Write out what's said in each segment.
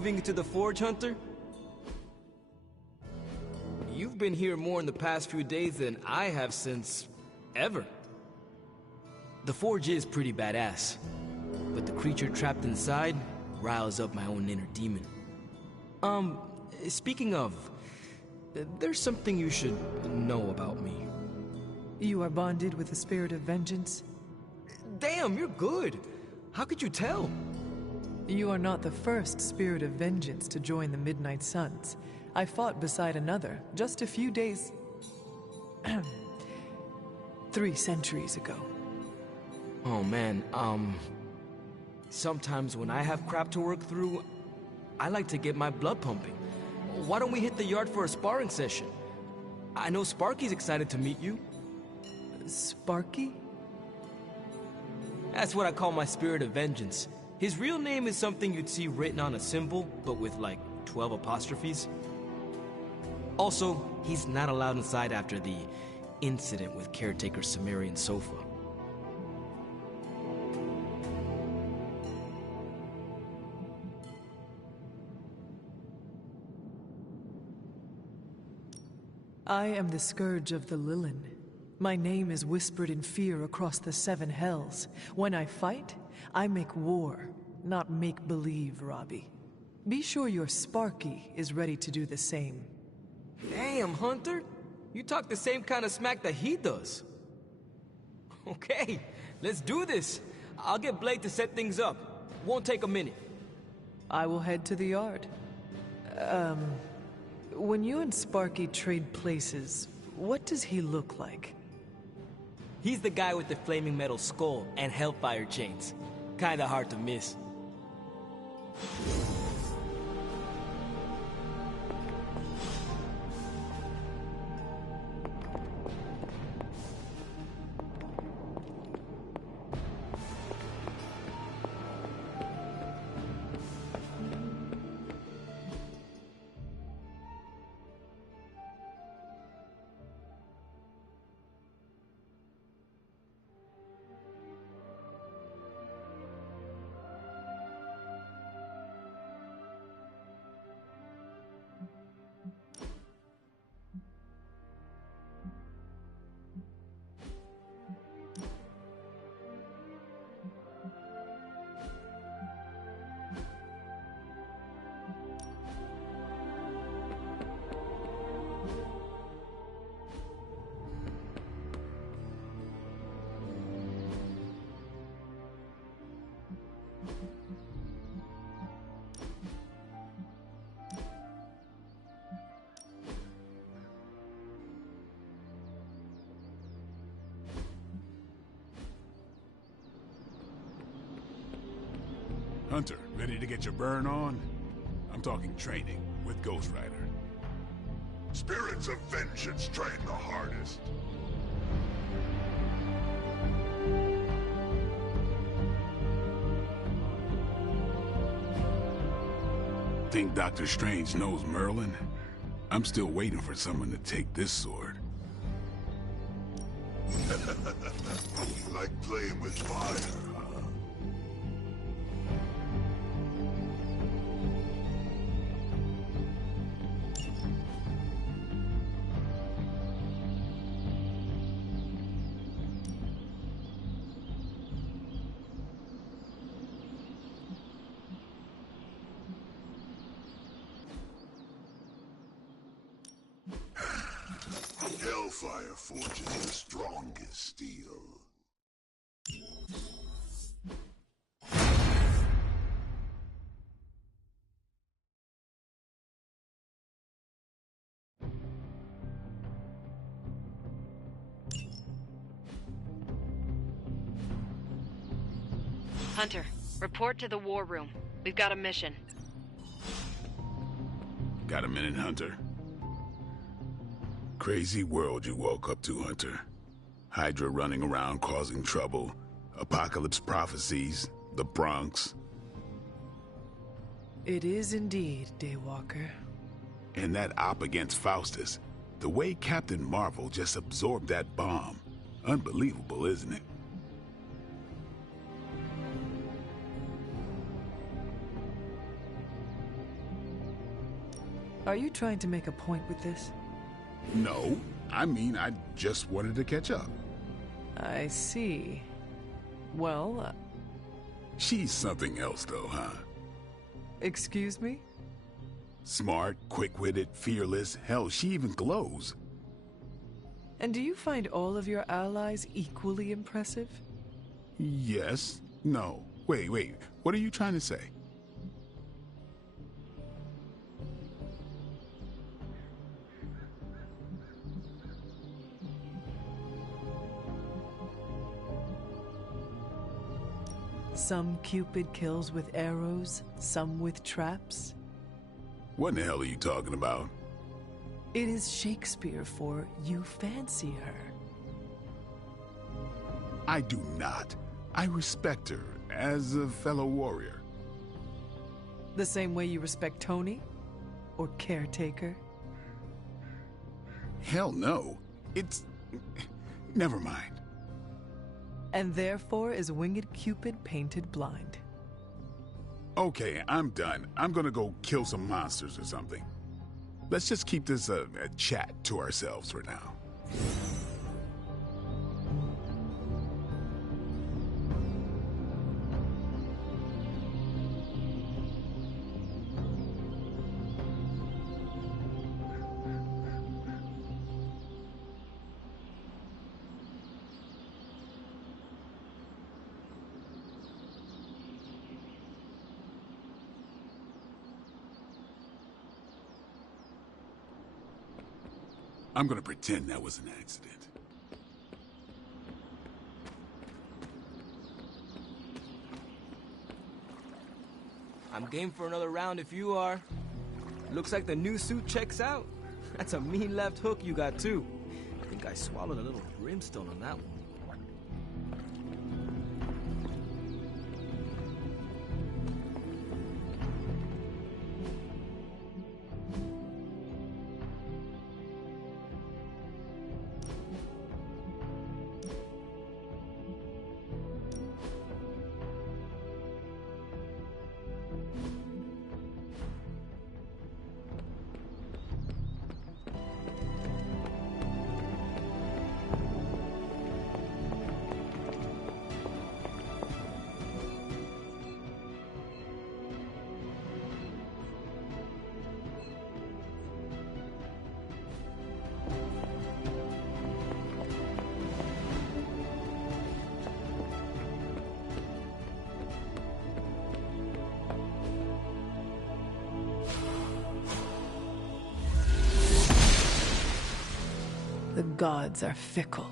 moving into the Forge, Hunter? You've been here more in the past few days than I have since... ever. The Forge is pretty badass, but the creature trapped inside riles up my own inner demon. Speaking of, there's something you should know about me. You are bonded with the spirit of vengeance? Damn, you're good! How could you tell? You are not the first spirit of vengeance to join the Midnight Suns. I fought beside another just a few days... 3 centuries ago. Oh man, sometimes when I have crap to work through, I like to get my blood pumping. Why don't we hit the yard for a sparring session? I know Sparky's excited to meet you. Sparky? That's what I call my spirit of vengeance. His real name is something you'd see written on a symbol, but with like 12 apostrophes. Also, he's not allowed inside after the incident with caretaker Sumerian sofa. I am the Scourge of the Lilin. My name is whispered in fear across the 7 hells. When I fight, I make war, not make-believe, Robbie. Be sure your Sparky is ready to do the same. Damn, Hunter! You talk the same kind of smack that he does. Okay, let's do this. I'll get Blake to set things up. Won't take a minute. I will head to the yard. When you and Sparky trade places, what does he look like? He's the guy with the flaming metal skull and hellfire chains. Kinda hard to miss. Hunter, ready to get your burn on? I'm talking training with Ghost Rider. Spirits of vengeance train the hardest. Think Doctor Strange knows Merlin? I'm still waiting for someone to take this sword. Like playing with fire, huh? Hellfire forges the strongest steel. Hunter, report to the war room. We've got a mission. Got a minute, Hunter? Crazy world you woke up to, Hunter. Hydra running around causing trouble, apocalypse prophecies, the Bronx. It is indeed, Daywalker. And that op against Faustus. The way Captain Marvel just absorbed that bomb. Unbelievable, isn't it? Are you trying to make a point with this? No, I mean, I just wanted to catch up. I see. Well, She's something else, though, huh? excuse me? Smart, quick-witted, fearless. Hell, she even glows. And do you find all of your allies equally impressive? Yes. No. Wait. What are you trying to say? Some Cupid kills with arrows, some with traps. What in the hell are you talking about? It is Shakespeare for you fancy her. I do not. I respect her as a fellow warrior. The same way you respect Tony? Or Caretaker? Hell no. It's... Never mind. And therefore is Winged Cupid painted blind. Okay, I'm done. I'm gonna go kill some monsters or something. Let's just keep this a chat to ourselves for now. I'm gonna pretend that was an accident. I'm game for another round if you are. Looks like the new suit checks out. That's a mean left hook you got too. I think I swallowed a little brimstone on that one. The gods are fickle.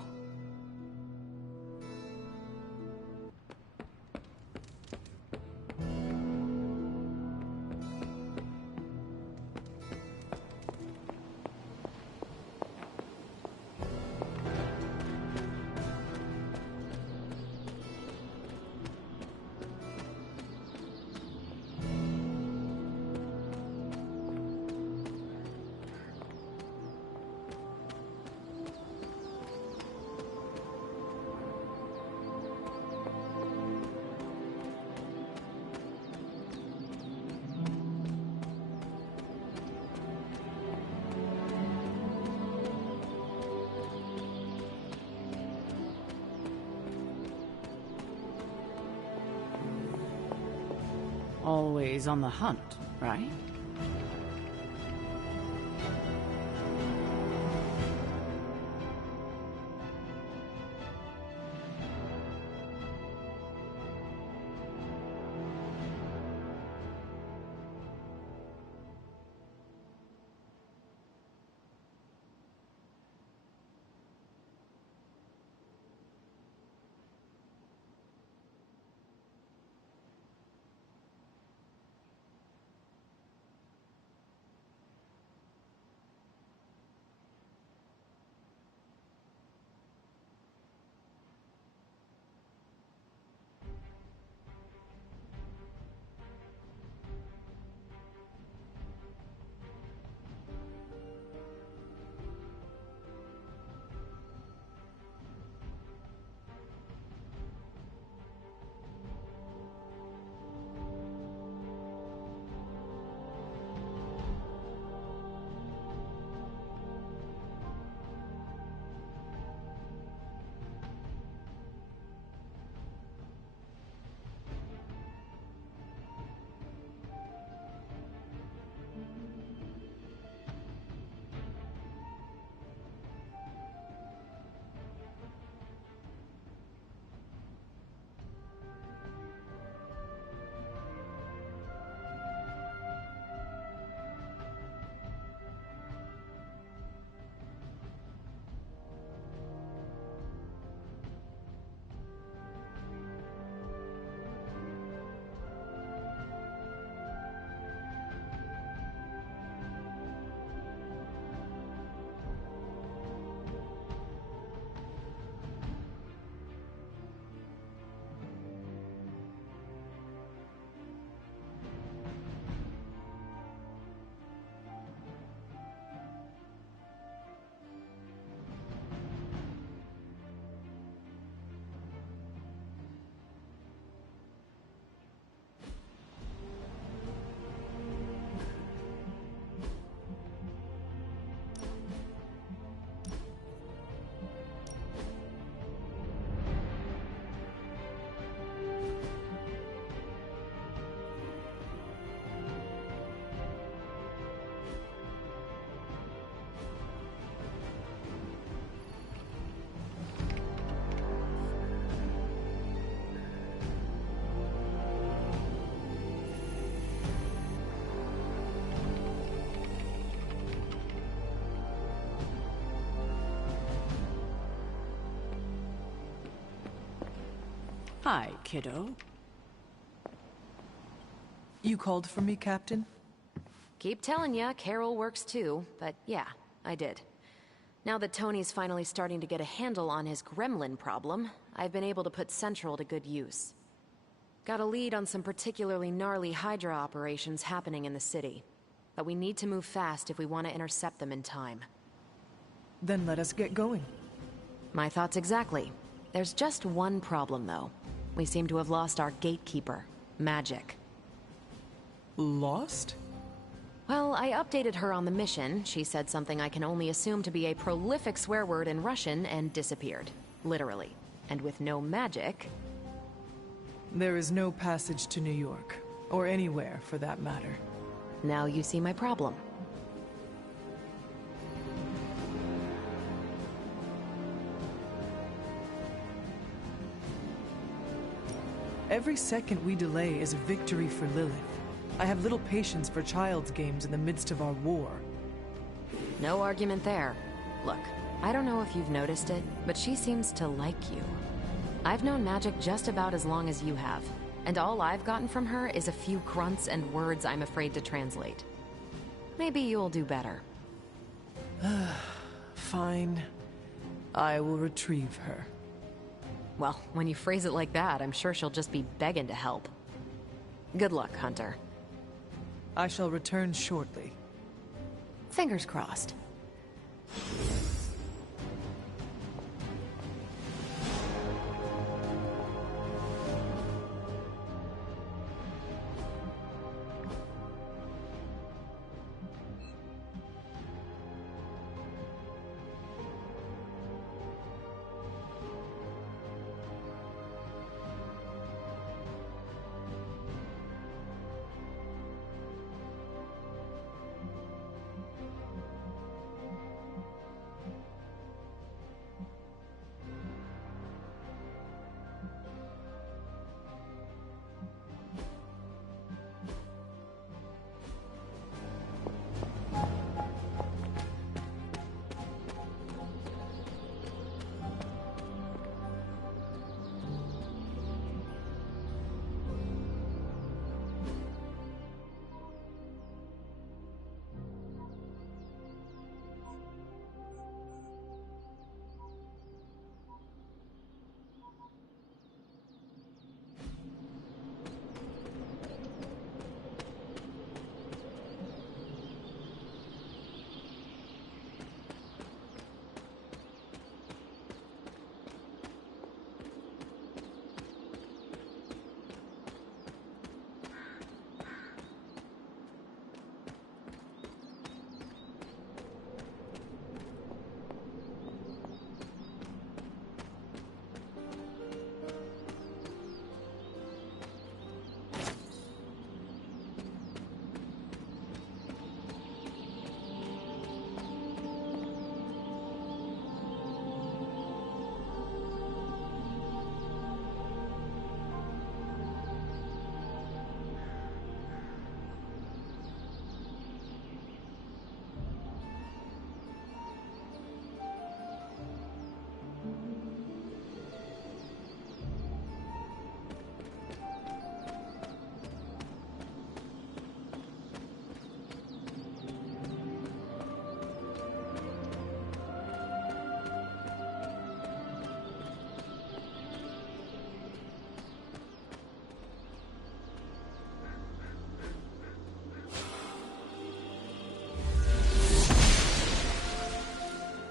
Always on the hunt, right? Hi, kiddo. You called for me, Captain? Keep telling ya, Carol works too, but yeah, I did. Now that Tony's finally starting to get a handle on his gremlin problem, I've been able to put Central to good use. Got a lead on some particularly gnarly Hydra operations happening in the city. But we need to move fast if we want to intercept them in time. Then let us get going. My thoughts exactly. There's just one problem, though. We seem to have lost our gatekeeper, Magic. Lost? Well, I updated her on the mission. She said something I can only assume to be a prolific swear word in Russian and disappeared. Literally. And with no magic... There is no passage to New York. Or anywhere, for that matter. Now you see my problem. Every second we delay is a victory for Lilith. I have little patience for child's games in the midst of our war. No argument there. Look, I don't know if you've noticed it, but she seems to like you. I've known Magic just about as long as you have, and all I've gotten from her is a few grunts and words I'm afraid to translate. Maybe you'll do better. Fine. I will retrieve her. Well, when you phrase it like that, I'm sure she'll just be begging to help. Good luck, Hunter. I shall return shortly. Fingers crossed.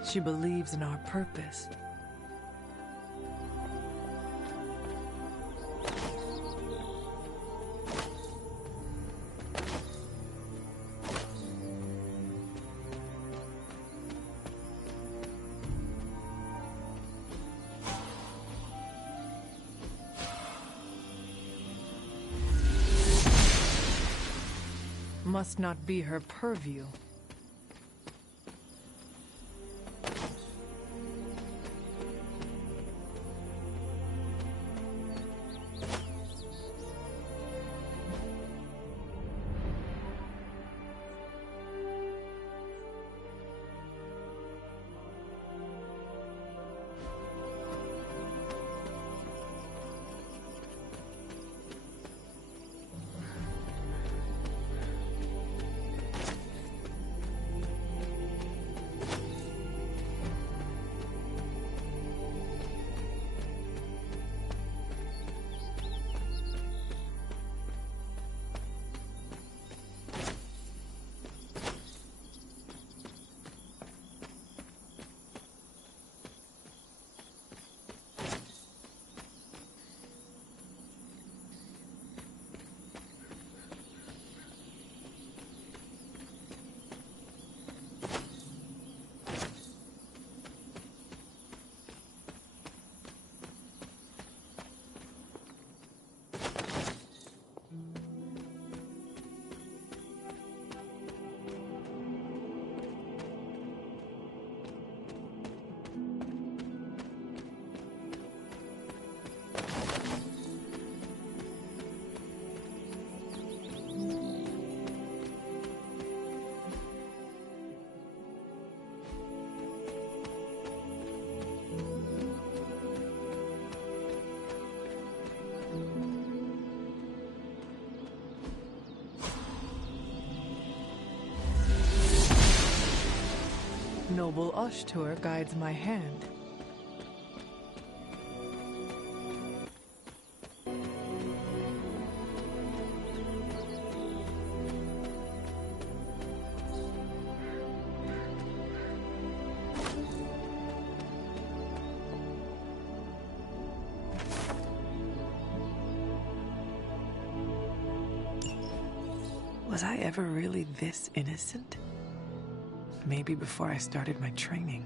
She believes in our purpose. Must not be her purview. noble Ashtur guides my hand. Was I ever really this innocent? Maybe before I started my training.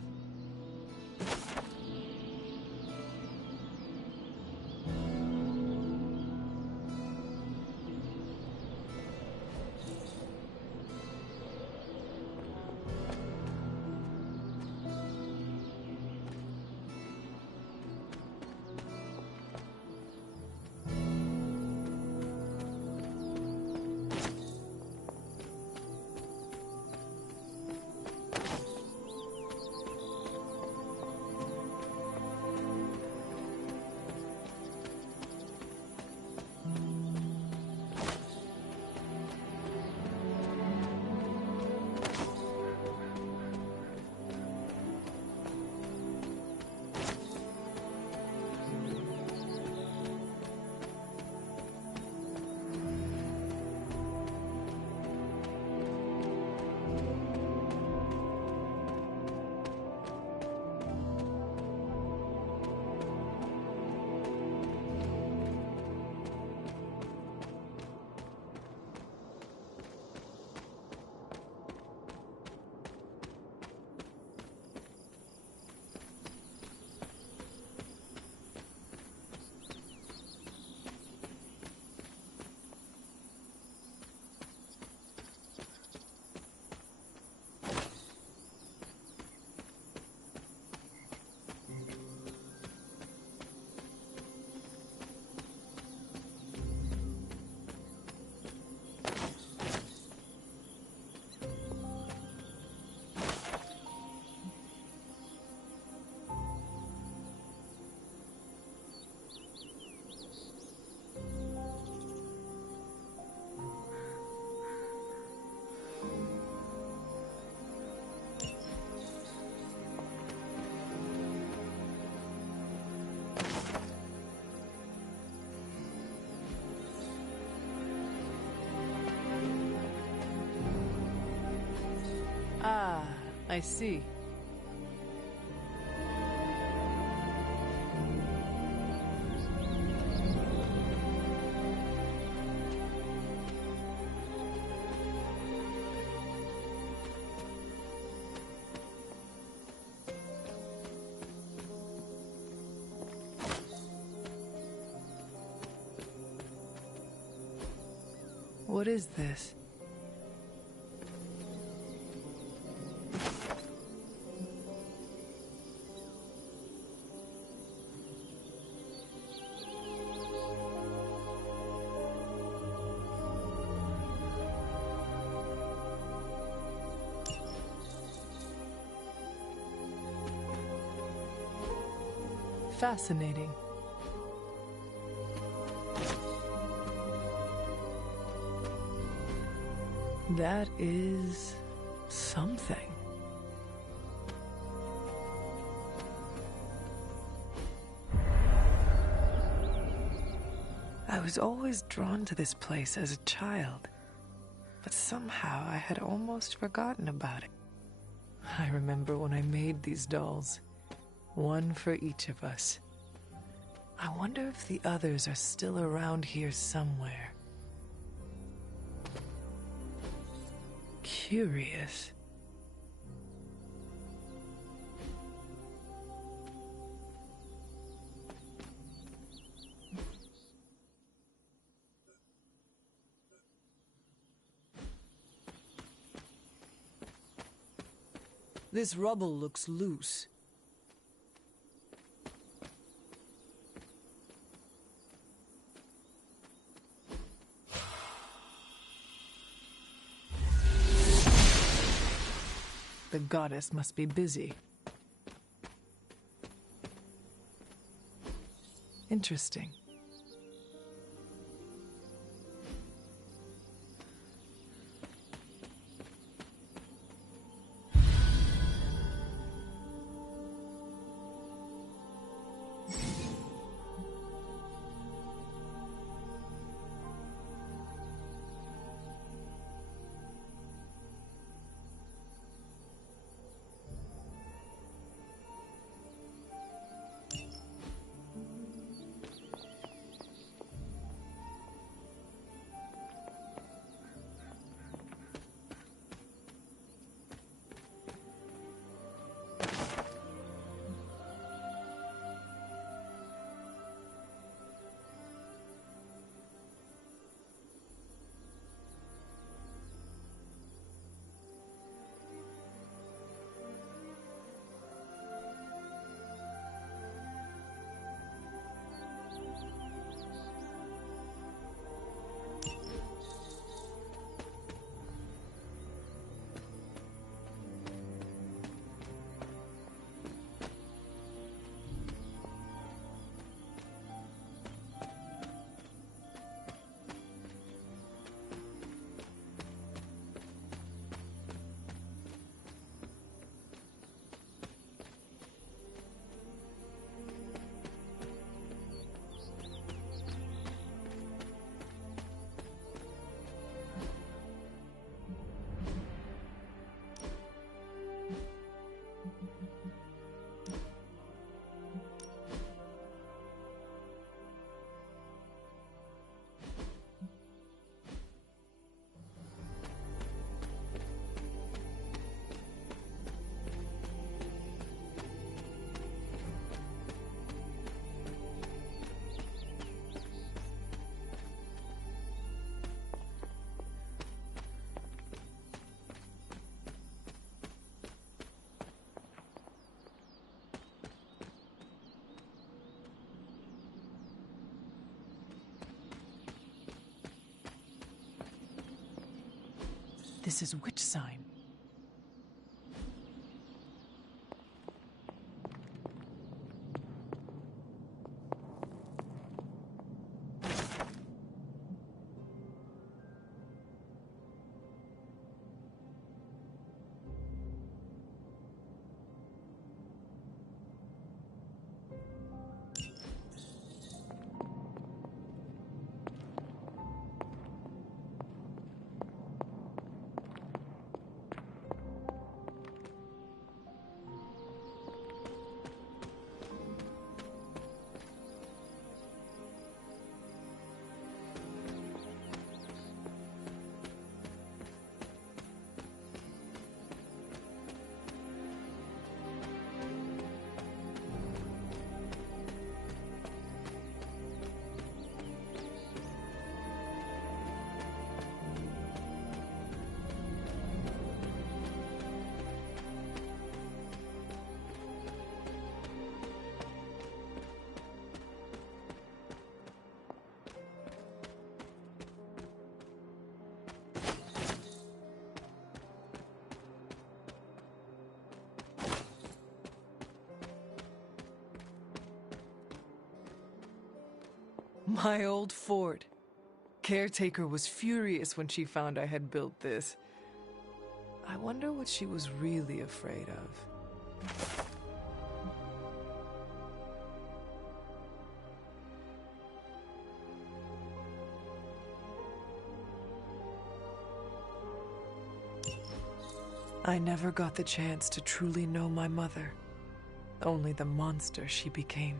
Ah, I see. What is this? Fascinating. That is something. I was always drawn to this place as a child, but somehow I had almost forgotten about it. I remember when I made these dolls, one for each of us. I wonder if the others are still around here somewhere. Curious. This rubble looks loose. The goddess must be busy. Interesting. This is which sign? My old fort. Caretaker was furious when she found I had built this. I wonder what she was really afraid of. I never got the chance to truly know my mother, only the monster she became.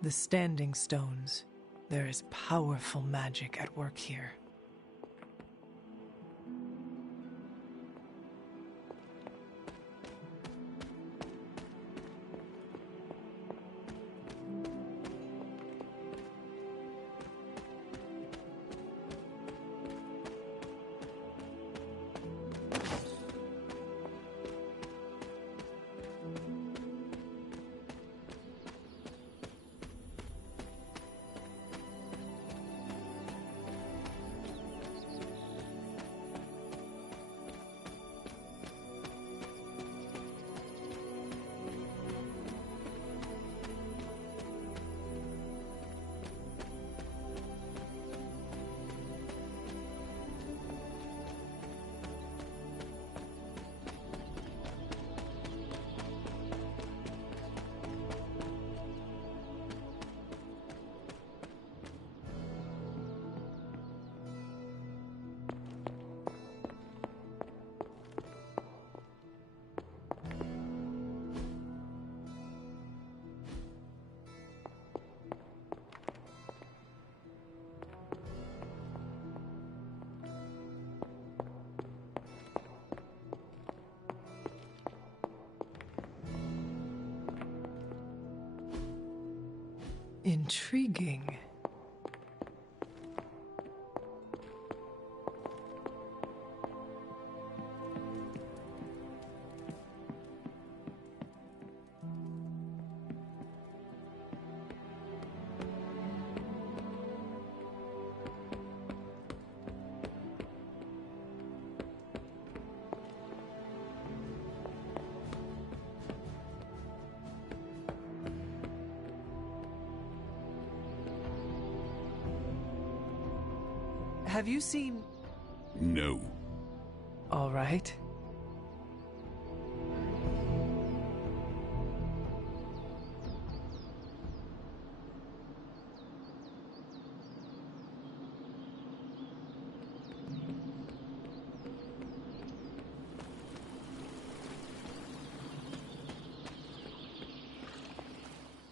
The Standing Stones. There is powerful magic at work here. Intriguing. have you seen... No. All right.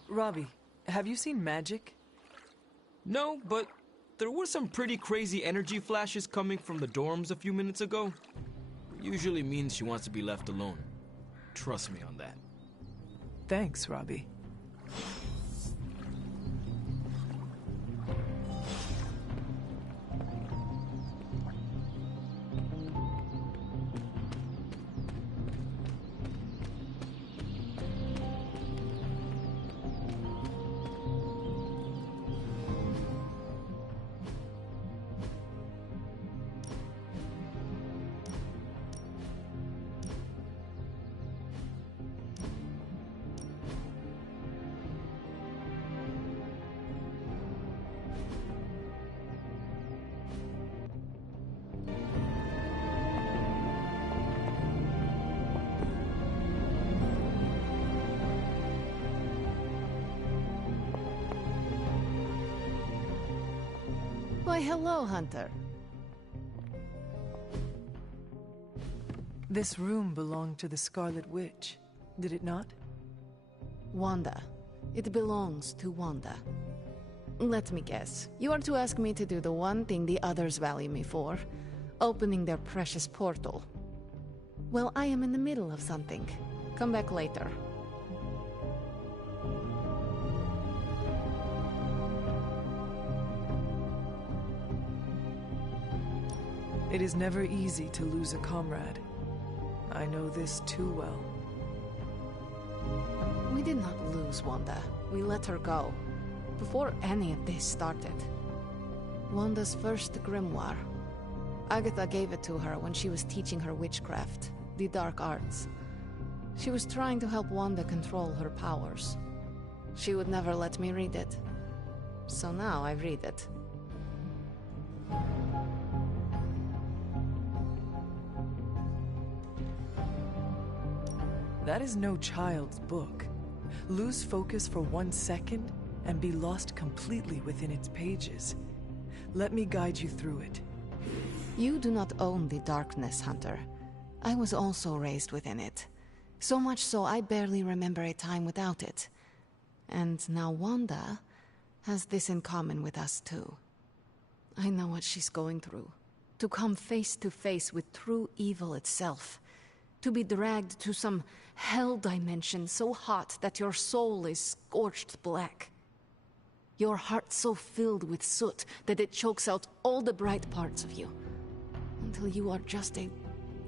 Robbie, have you seen magic? No, but there were some pretty crazy energy flashes coming from the dorms a few minutes ago. Usually means she wants to be left alone. Trust me on that. Thanks, Robbie. Why, hello, Hunter. This room belonged to the Scarlet Witch, did it not? Wanda. It belongs to Wanda. Let me guess. You are to ask me to do the one thing the others value me for. Opening their precious portal. Well, I am in the middle of something. Come back later. It is never easy to lose a comrade. I know this too well. We did not lose Wanda. We let her go. Before any of this started. Wanda's first grimoire. Agatha gave it to her when she was teaching her witchcraft, the dark arts. She was trying to help Wanda control her powers. She would never let me read it. So now I read it. That is no child's book. Lose focus for 1 second and be lost completely within its pages. Let me guide you through it. You do not own the darkness, Hunter. I was also raised within it. So much so I barely remember a time without it. And now Wanda has this in common with us too. I know what she's going through. To come face to face with true evil itself. To be dragged to some hell dimension so hot that your soul is scorched black. Your heart so filled with soot that it chokes out all the bright parts of you. Until you are just a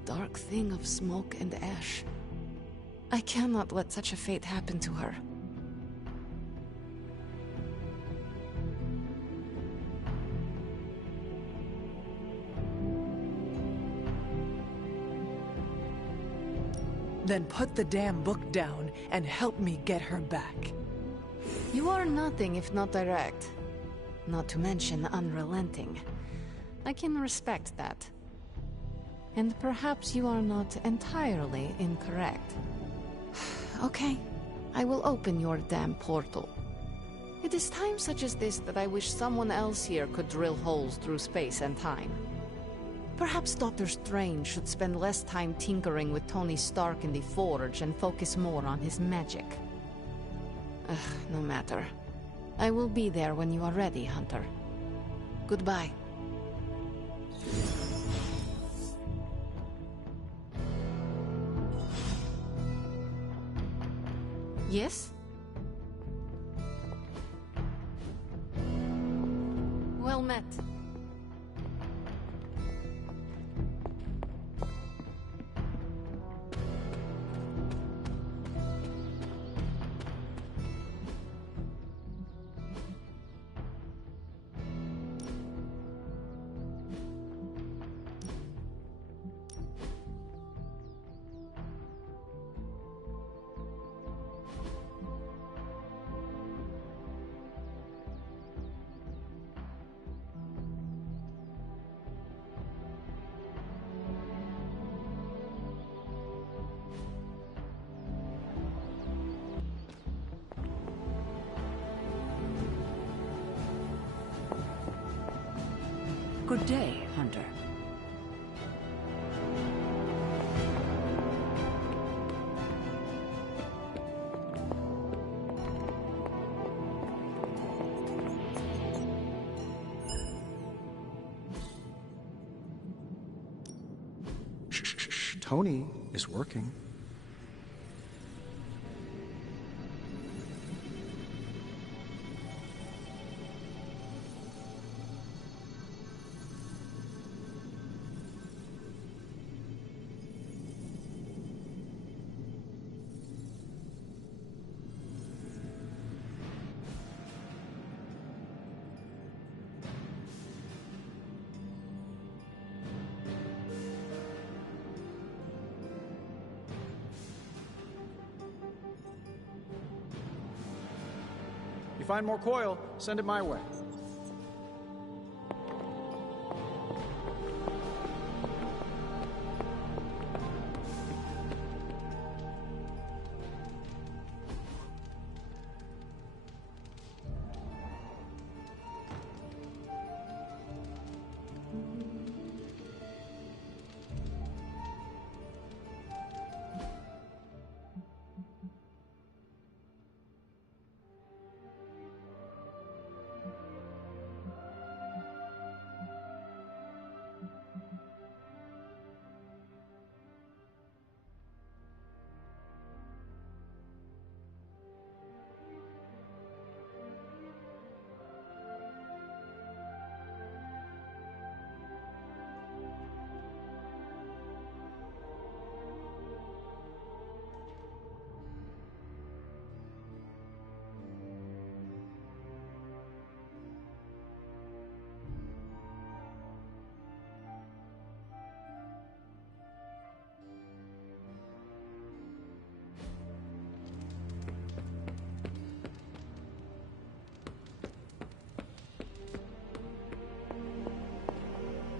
dark thing of smoke and ash. I cannot let such a fate happen to her. Then put the damn book down and help me get her back. You are nothing if not direct. Not to mention unrelenting. I can respect that. And perhaps you are not entirely incorrect. Okay, I will open your damn portal. It is times such as this that I wish someone else here could drill holes through space and time. Perhaps Doctor Strange should spend less time tinkering with Tony Stark in the Forge and focus more on his magic. No matter. I will be there when you are ready, Hunter. Goodbye. Yes? Well met. Good day, Hunter. Tony is working. Find more coil, send it my way.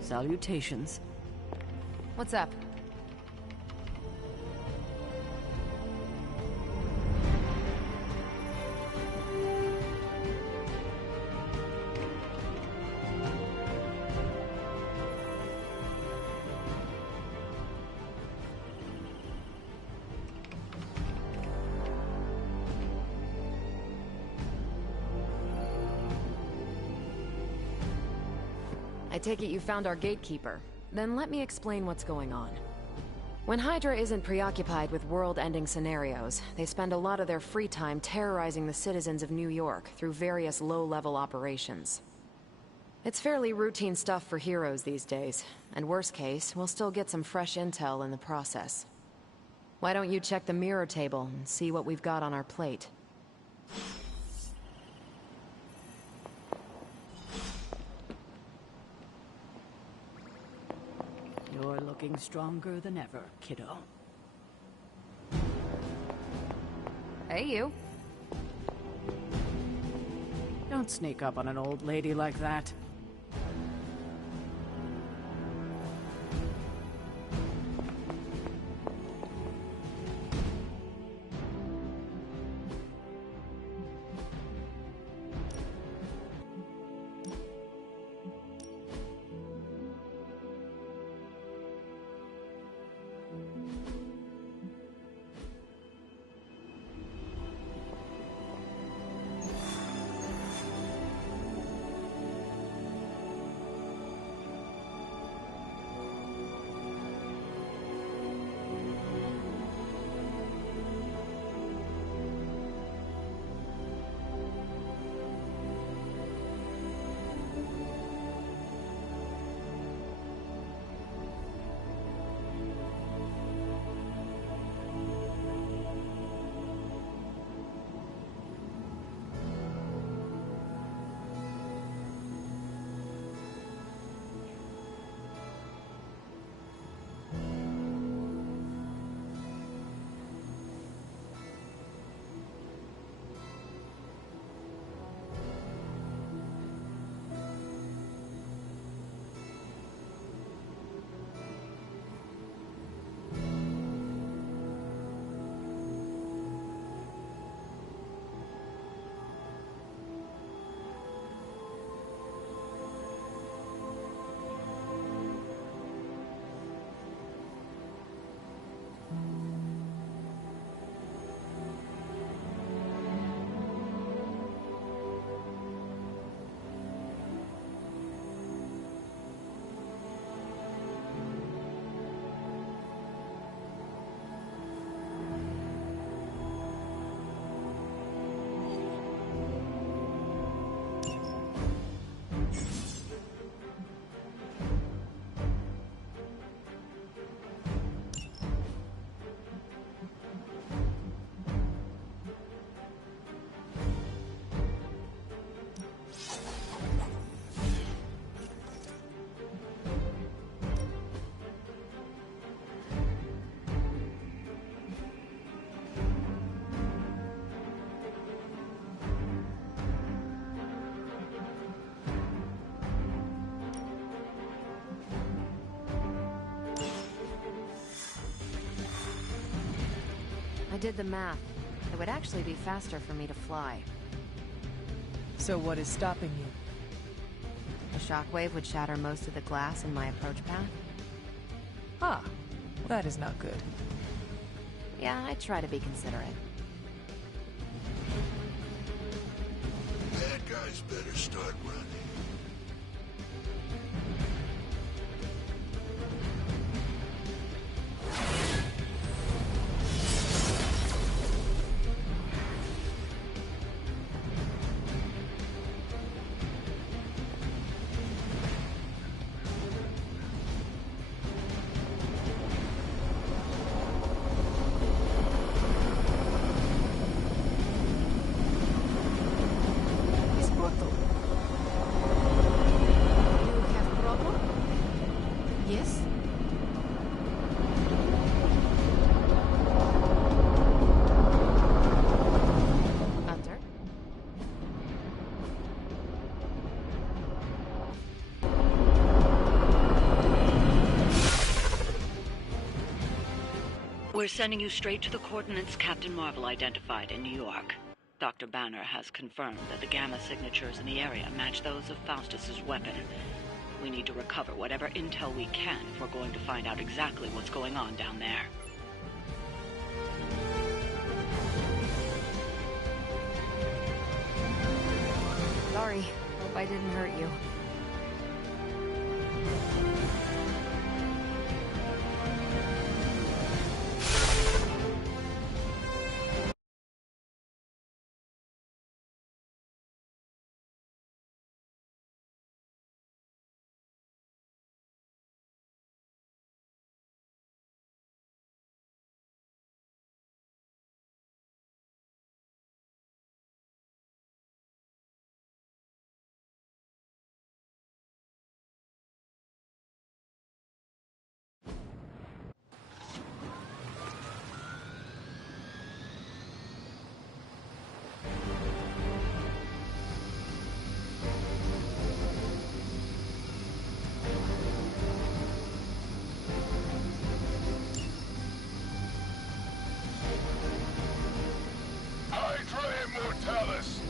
Salutations. What's up? I take it you found our gatekeeper. Then let me explain what's going on. When Hydra isn't preoccupied with world-ending scenarios, they spend a lot of their free time terrorizing the citizens of New York through various low-level operations. It's fairly routine stuff for heroes these days, and worst case, we'll still get some fresh intel in the process. Why don't you check the mirror table and see what we've got on our plate? You're looking stronger than ever, kiddo. Hey, you. Don't sneak up on an old lady like that. I did the math. It would actually be faster for me to fly. So what is stopping you? The shockwave would shatter most of the glass in my approach path. Ah, that is not good. Yeah, I try to be considerate. Bad guys better start running. Yes? Hunter? We're sending you straight to the coordinates Captain Marvel identified in New York. Dr. Banner has confirmed that the gamma signatures in the area match those of Faustus's weapon. We need to recover whatever intel we can if we're going to find out exactly what's going on down there. Sorry. Hope I didn't hurt you. Hydra Immortalis!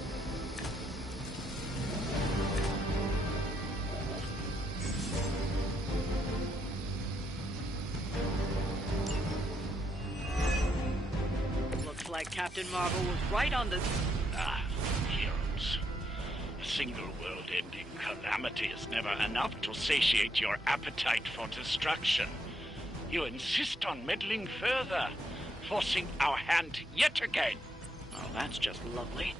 Looks like Captain Marvel was right on the... Heroes. A single world-ending calamity is never enough to satiate your appetite for destruction. You insist on meddling further, forcing our hand yet again. Oh, that's just lovely.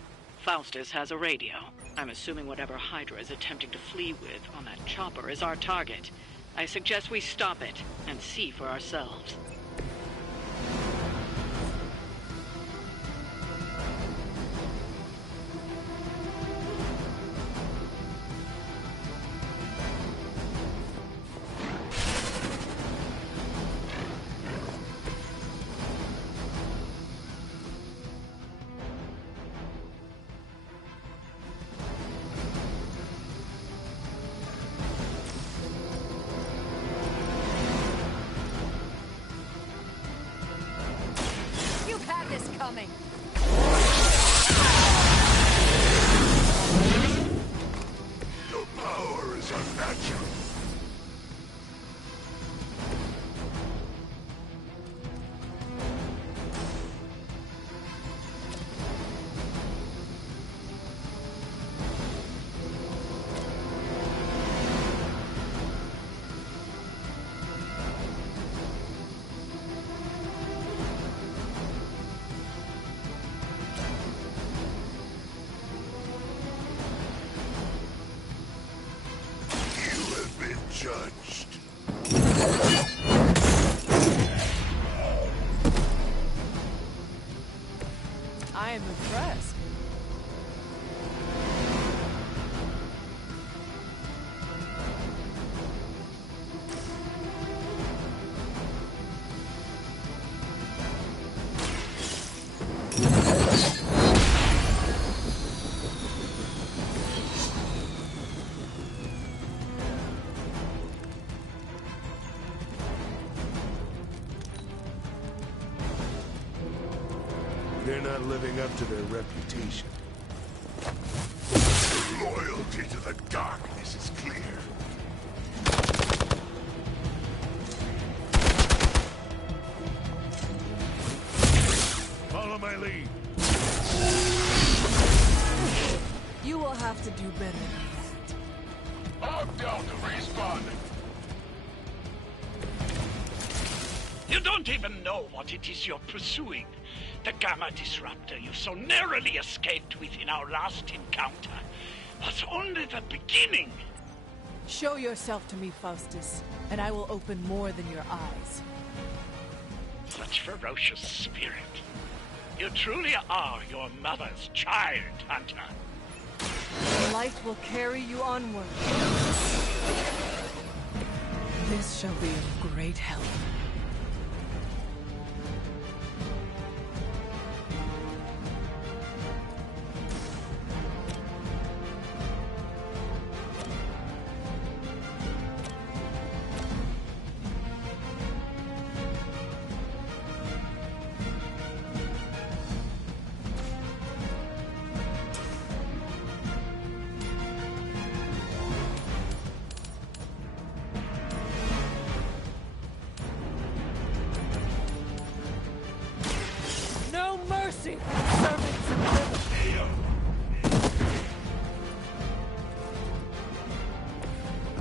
Faustus has a radio. I'm assuming whatever Hydra is attempting to flee with on that chopper is our target. I suggest we stop it and see for ourselves. Coming. Your power is unnatural. Judged. I am impressed. They're not living up to their reputation. Loyalty to the darkness is clear. Follow my lead. You will have to do better than that. I'm down to respawn. You don't even know what it is you're pursuing. The Gamma Disruptor you so narrowly escaped within our last encounter was only the beginning. Show yourself to me, Faustus, and I will open more than your eyes. Such ferocious spirit. You truly are your mother's child, Hunter. Light will carry you onward. This shall be of great help.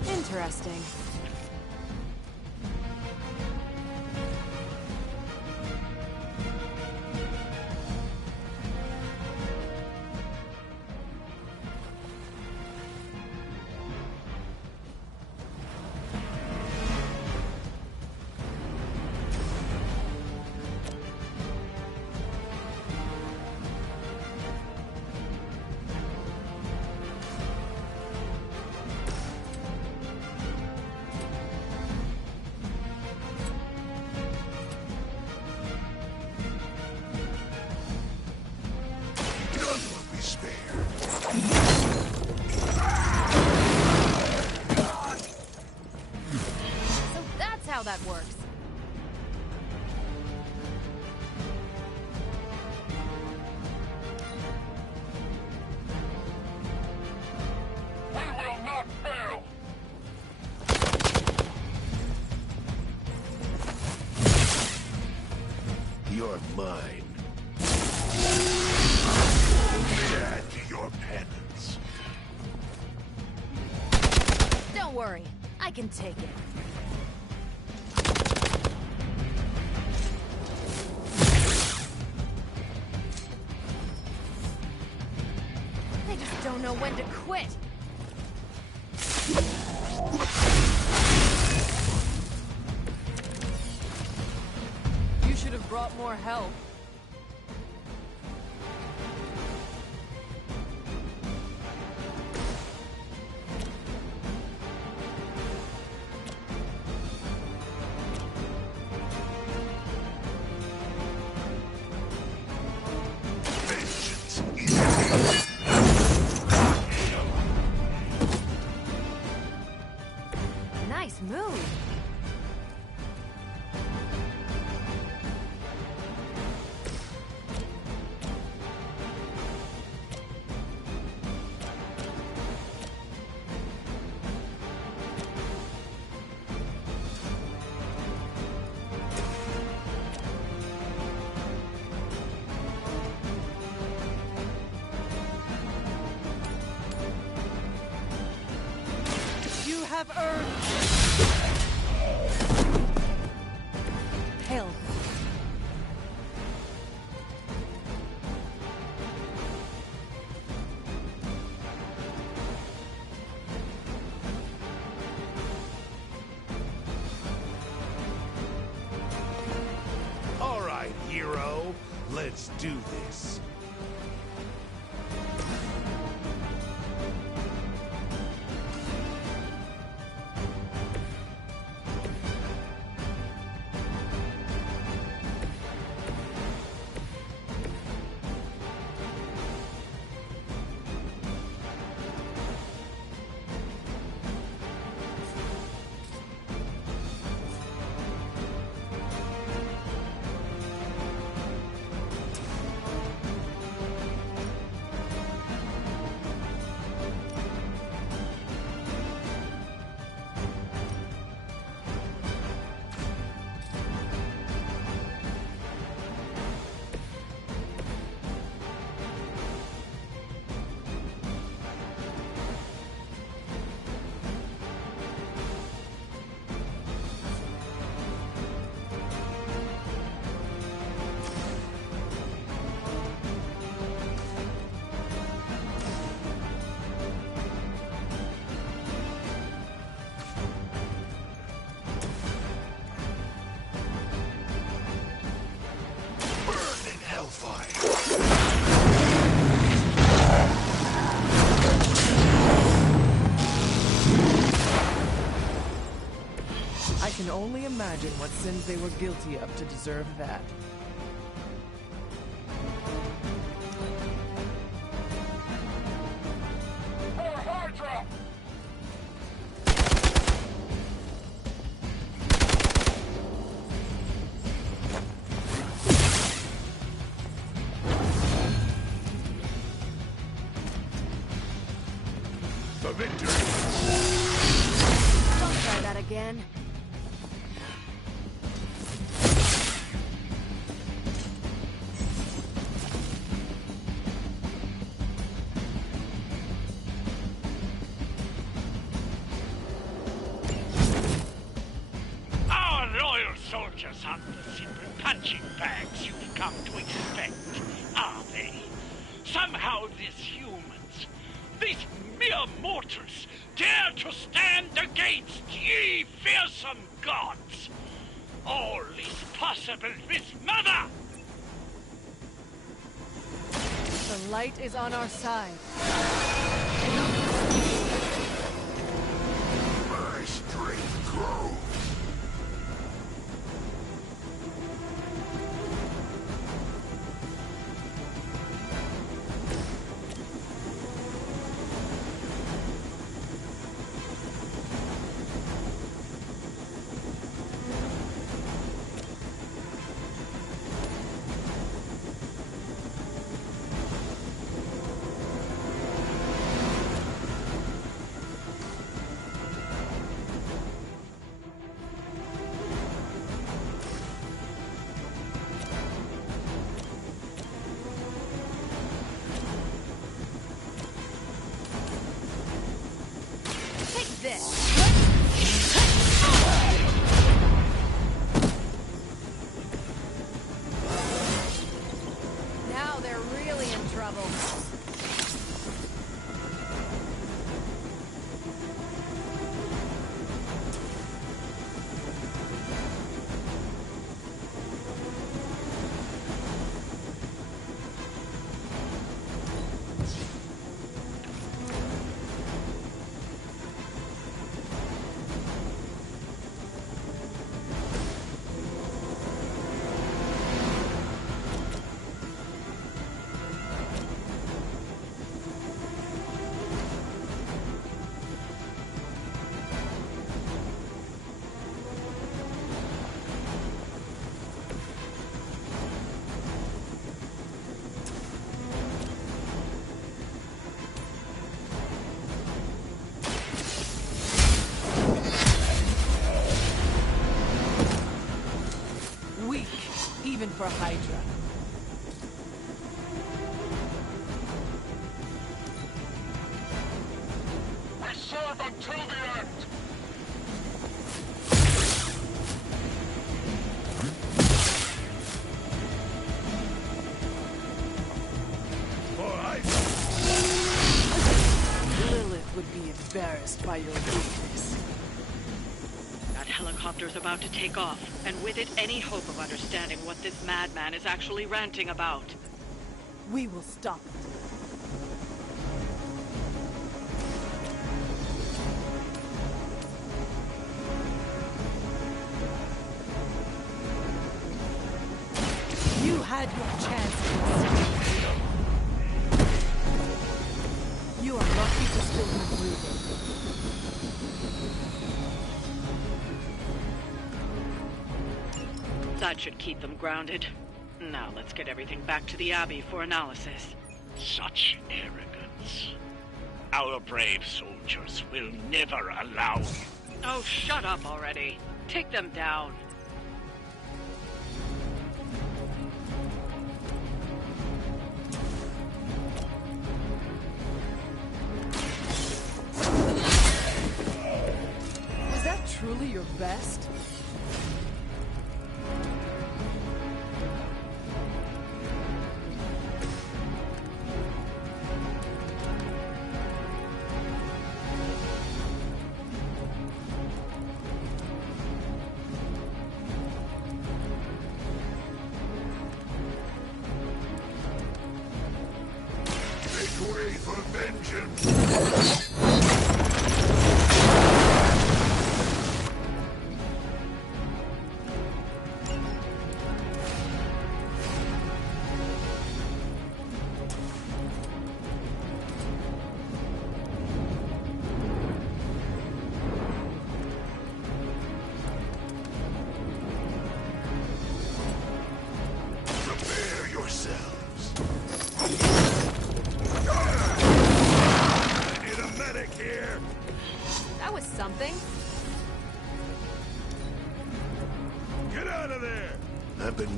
Interesting. How that works. We will not fail. You're mine. Add to your penance. Don't worry, I can take it. Don't know when to quit. You should have brought more help. Nice move. You have earned help. All right, hero. Let's do this. can only imagine what sins they were guilty of to deserve that. For Hydra! For victory! Don't try that again. Our loyal soldiers aren't the simple punching bags you've come to expect, are they? Somehow these humans, these mere mortals, dare to stand against ye fearsome gods. All is possible with Mother! The light is on our side. My strength grows. Take this. Now they're really in trouble. Weak, even for Hydra. We serve until the end! For Hydra! Lilith would be embarrassed by your weakness. That helicopter's about to take off, and with it, any hope of understanding what this madman is actually ranting about. We will stop it. You had your chance. You are lucky to still be breathing. That should keep them grounded. Now let's get everything back to the Abbey for analysis. Such arrogance. Our brave soldiers will never allow... Oh, shut up already. Take them down. Is that truly your best? Make way for vengeance!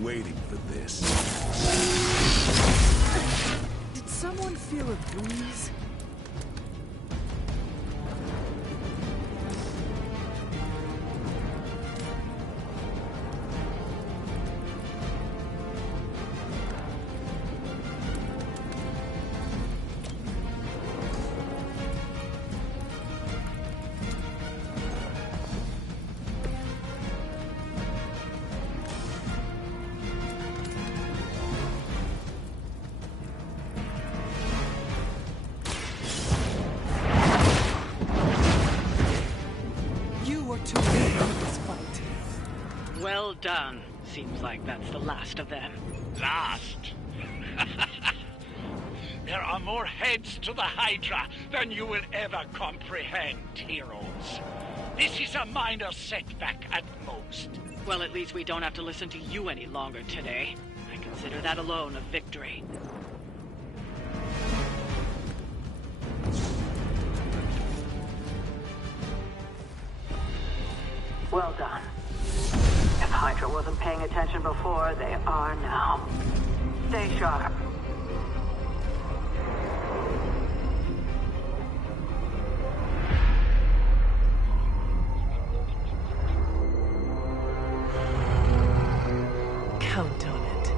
waiting for this. Did someone feel a breeze? Well done. Seems like that's the last of them. Last? There are more heads to the Hydra than you will ever comprehend, heroes. This is a minor setback at most. Well, at least we don't have to listen to you any longer today. I consider that alone a victory. Well done. If Hydra wasn't paying attention before, they are now. Stay sharp. Count on it.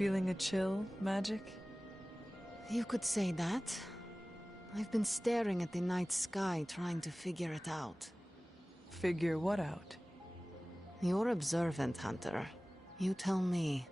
Feeling a chill, Magic? You could say that. I've been staring at the night sky trying to figure it out. Figure what out? You're observant, Hunter. You tell me.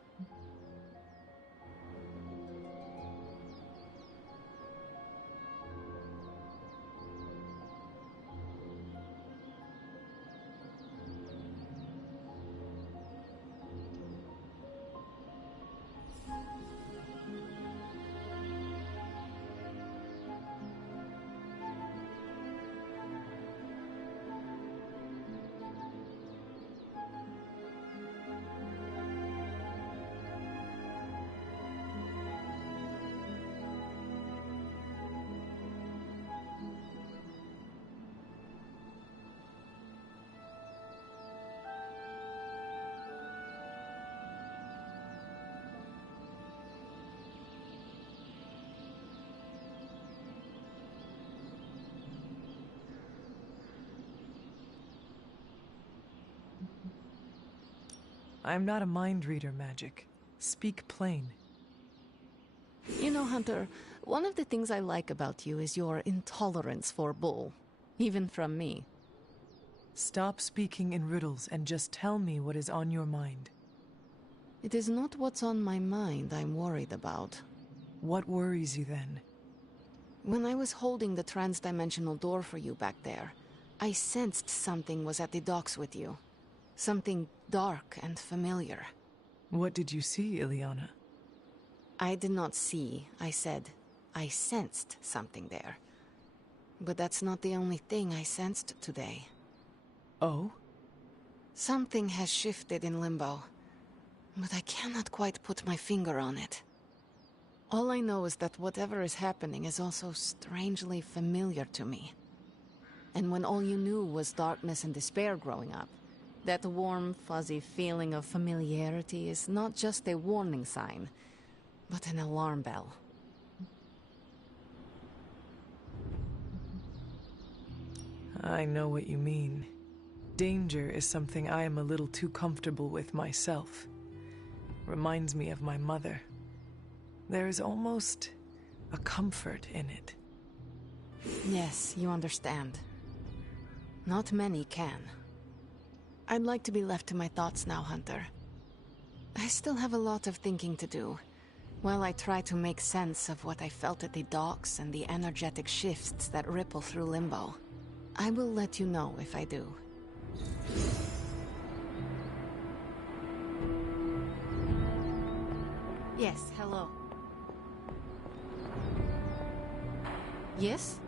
I'm not a mind reader, Magic. Speak plain. You know, Hunter, one of the things I like about you is your intolerance for bull. Even from me. Stop speaking in riddles and just tell me what is on your mind. It is not what's on my mind I'm worried about. What worries you then? When I was holding the trans-dimensional door for you back there, I sensed something was at the docks with you. Something dark and familiar. What did you see, Ileana? I did not see, I said. I sensed something there. But that's not the only thing I sensed today. Oh? Something has shifted in Limbo, but I cannot quite put my finger on it. All I know is that whatever is happening is also strangely familiar to me. And when all you knew was darkness and despair growing up, that warm, fuzzy feeling of familiarity is not just a warning sign, but an alarm bell. I know what you mean. Danger is something I am a little too comfortable with myself. Reminds me of my mother. There is almost a comfort in it. Yes, you understand. Not many can. I'd like to be left to my thoughts now, Hunter. I still have a lot of thinking to do, while I try to make sense of what I felt at the docks and the energetic shifts that ripple through Limbo. I will let you know if I do. Yes, hello. Yes?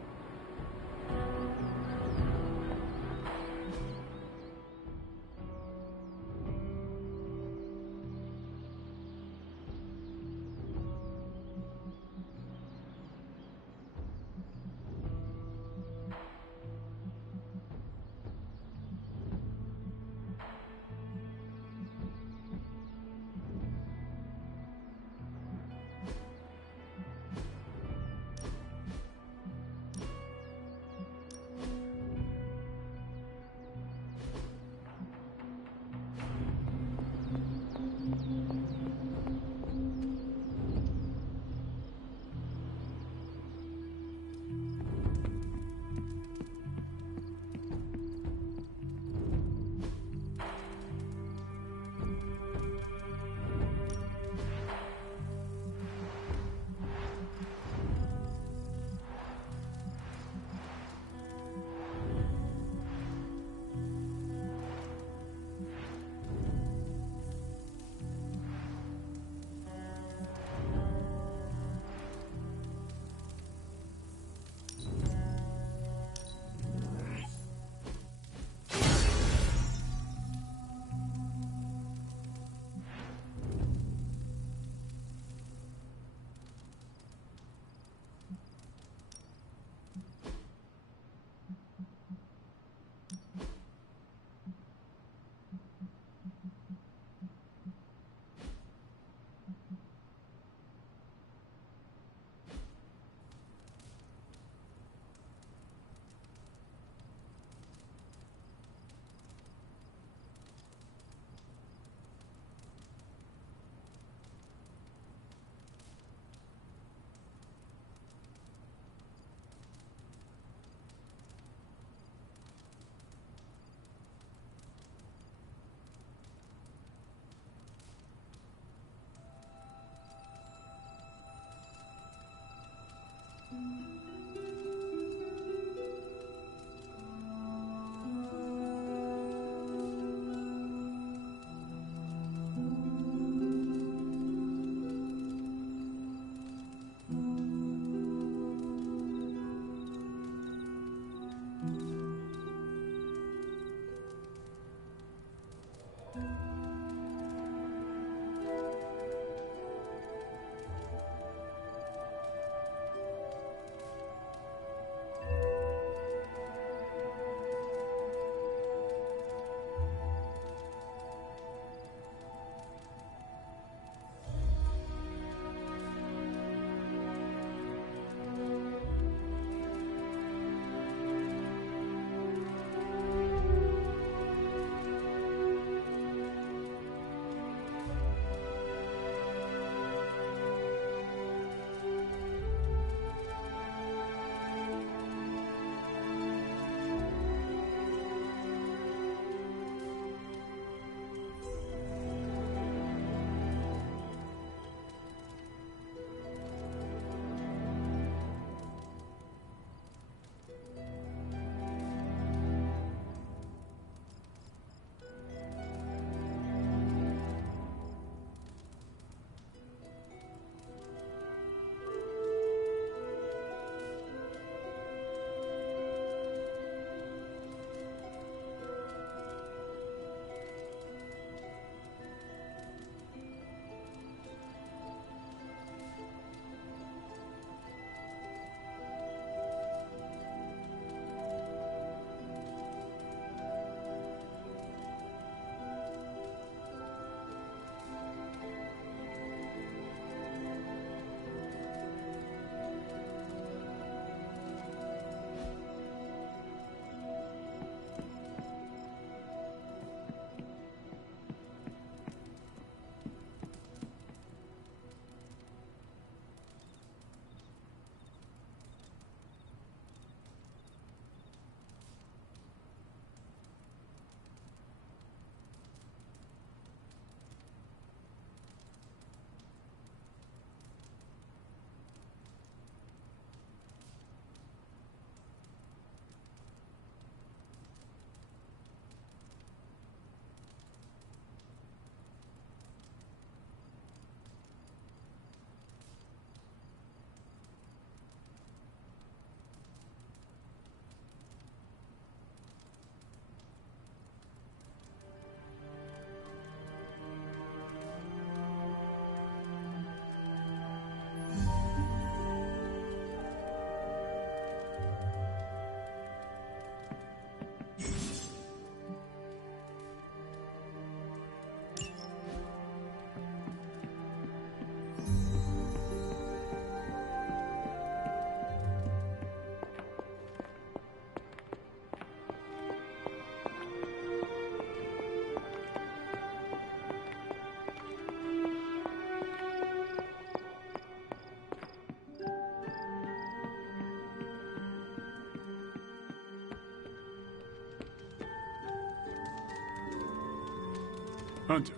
Hunter.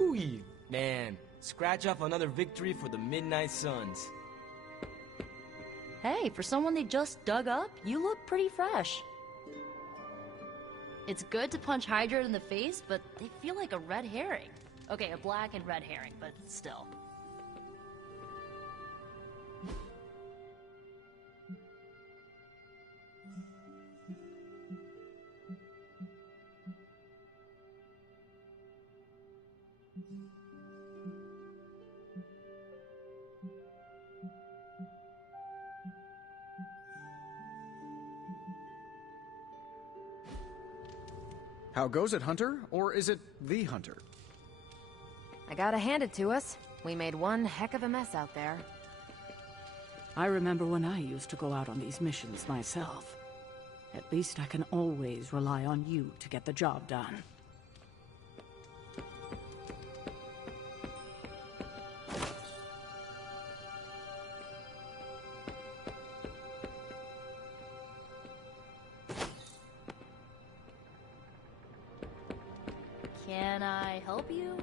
Ooh, man. Scratch off another victory for the Midnight Suns. Hey, for someone they just dug up, you look pretty fresh. It's good to punch Hydra in the face, but they feel like a red herring. Okay, a black and red herring, but still. How goes it, Hunter? Or is it the Hunter? I gotta hand it to us. We made one heck of a mess out there. I remember when I used to go out on these missions myself. At least I can always rely on you to get the job done. Can I help you?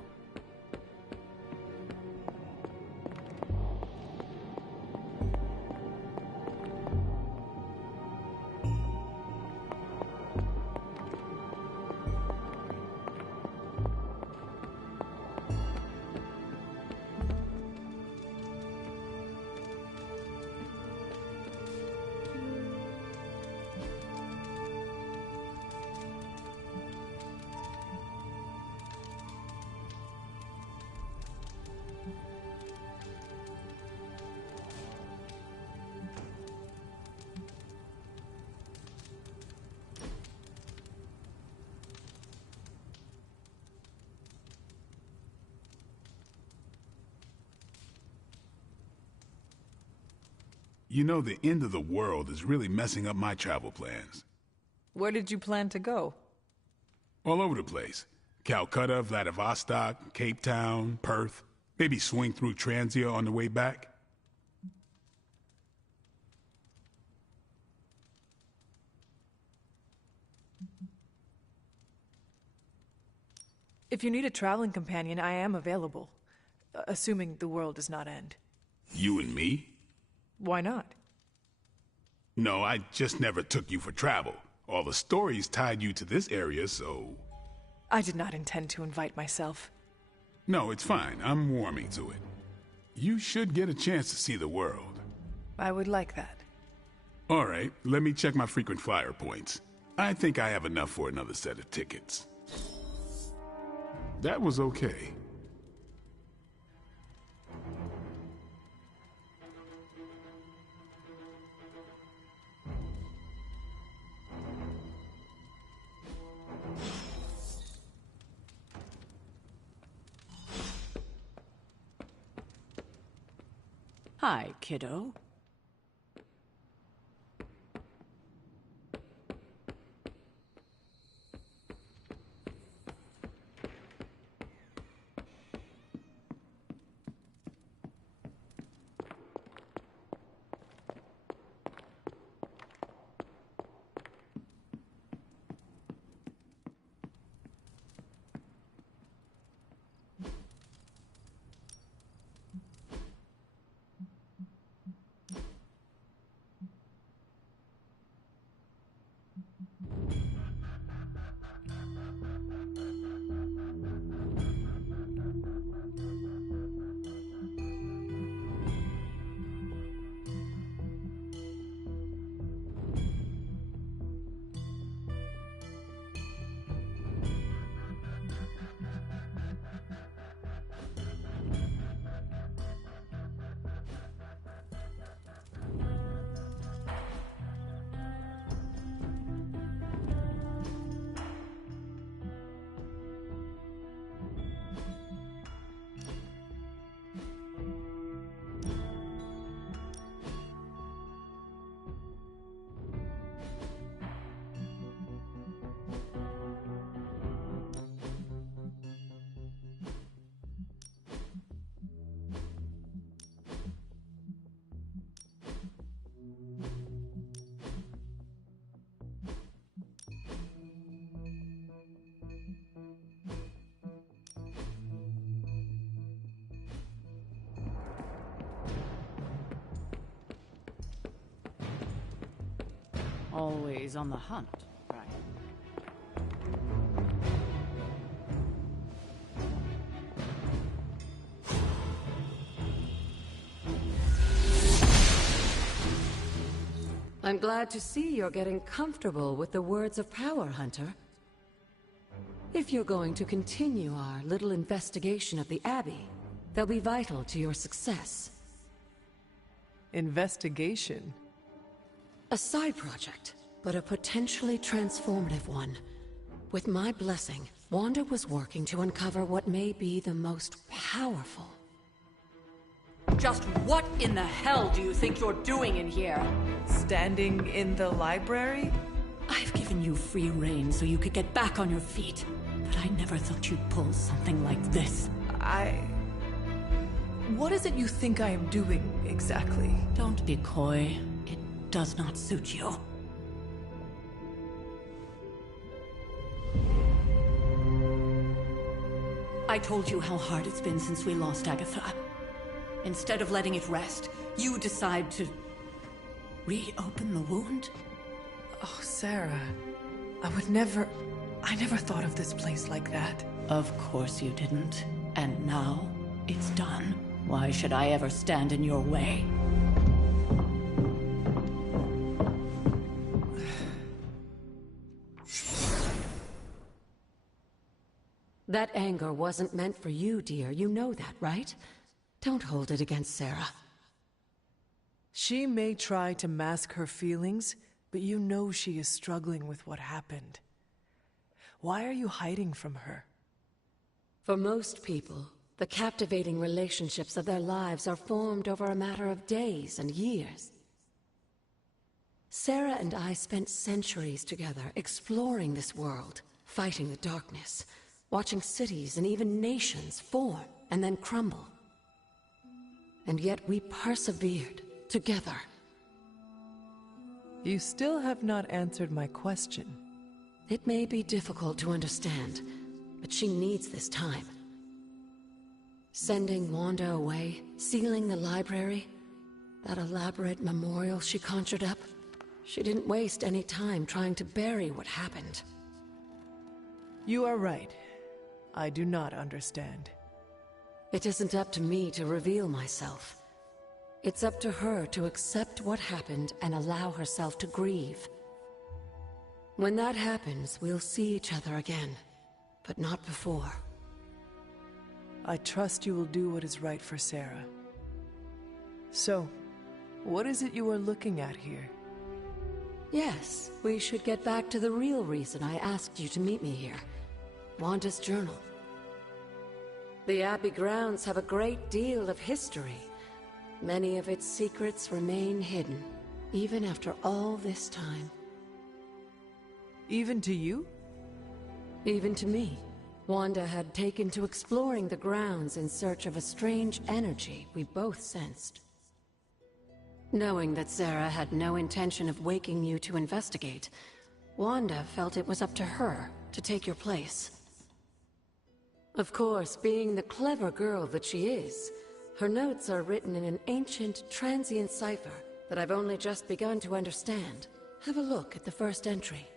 You know, the end of the world is really messing up my travel plans. Where did you plan to go? All over the place. Calcutta, Vladivostok, Cape Town, Perth. Maybe swing through Transia on the way back. If you need a traveling companion, I am available. Assuming the world does not end. You and me? Why not? No, I just never took you for travel. All the stories tied you to this area, so... I did not intend to invite myself. No, it's fine. I'm warming to it. You should get a chance to see the world. I would like that. All right, let me check my frequent flyer points. I think I have enough for another set of tickets. That was okay. Hi, kiddo. Always on the hunt, right? I'm glad to see you're getting comfortable with the words of power, Hunter. If you're going to continue our little investigation of the Abbey, they'll be vital to your success. Investigation? A side project, but a potentially transformative one. With my blessing, Wanda was working to uncover what may be the most powerful. Just what in the hell do you think you're doing in here? Standing in the library? I've given you free rein so you could get back on your feet, but I never thought you'd pull something like this. What is it you think I am doing, exactly? Don't be coy. It does not suit you. I told you how hard it's been since we lost Agatha. Instead of letting it rest, you decide to reopen the wound? Oh, Sarah. I never thought of this place like that. Of course you didn't. And now, it's done. Why should I ever stand in your way? That anger wasn't meant for you, dear. You know that, right? Don't hold it against Sarah. She may try to mask her feelings, but you know she is struggling with what happened. Why are you hiding from her? For most people, the captivating relationships of their lives are formed over a matter of days and years. Sarah and I spent centuries together exploring this world, fighting the darkness, watching cities and even nations form and then crumble. And yet we persevered together. You still have not answered my question. It may be difficult to understand, but she needs this time. Sending Wanda away, sealing the library, that elaborate memorial she conjured up. She didn't waste any time trying to bury what happened. You are right. I do not understand. It isn't up to me to reveal myself. It's up to her to accept what happened and allow herself to grieve. When that happens, we'll see each other again, but not before. I trust you will do what is right for Sarah. So, what is it you are looking at here? Yes, we should get back to the real reason I asked you to meet me here. Wanda's journal. The Abbey grounds have a great deal of history. Many of its secrets remain hidden, even after all this time. Even to you? Even to me. Wanda had taken to exploring the grounds in search of a strange energy we both sensed. Knowing that Sarah had no intention of waking you to investigate, Wanda felt it was up to her to take your place. Of course, being the clever girl that she is, her notes are written in an ancient, transient cipher that I've only just begun to understand. Have a look at the first entry.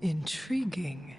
Intriguing.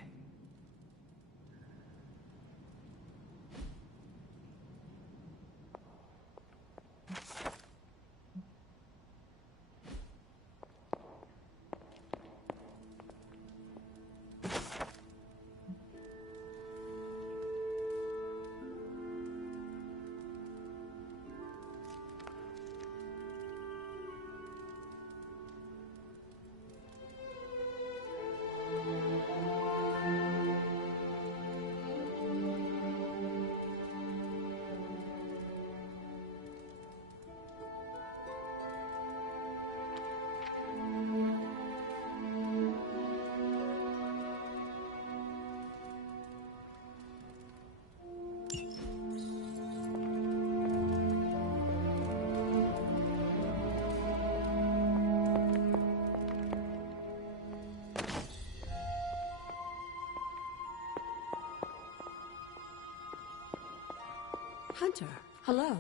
Hunter, hello.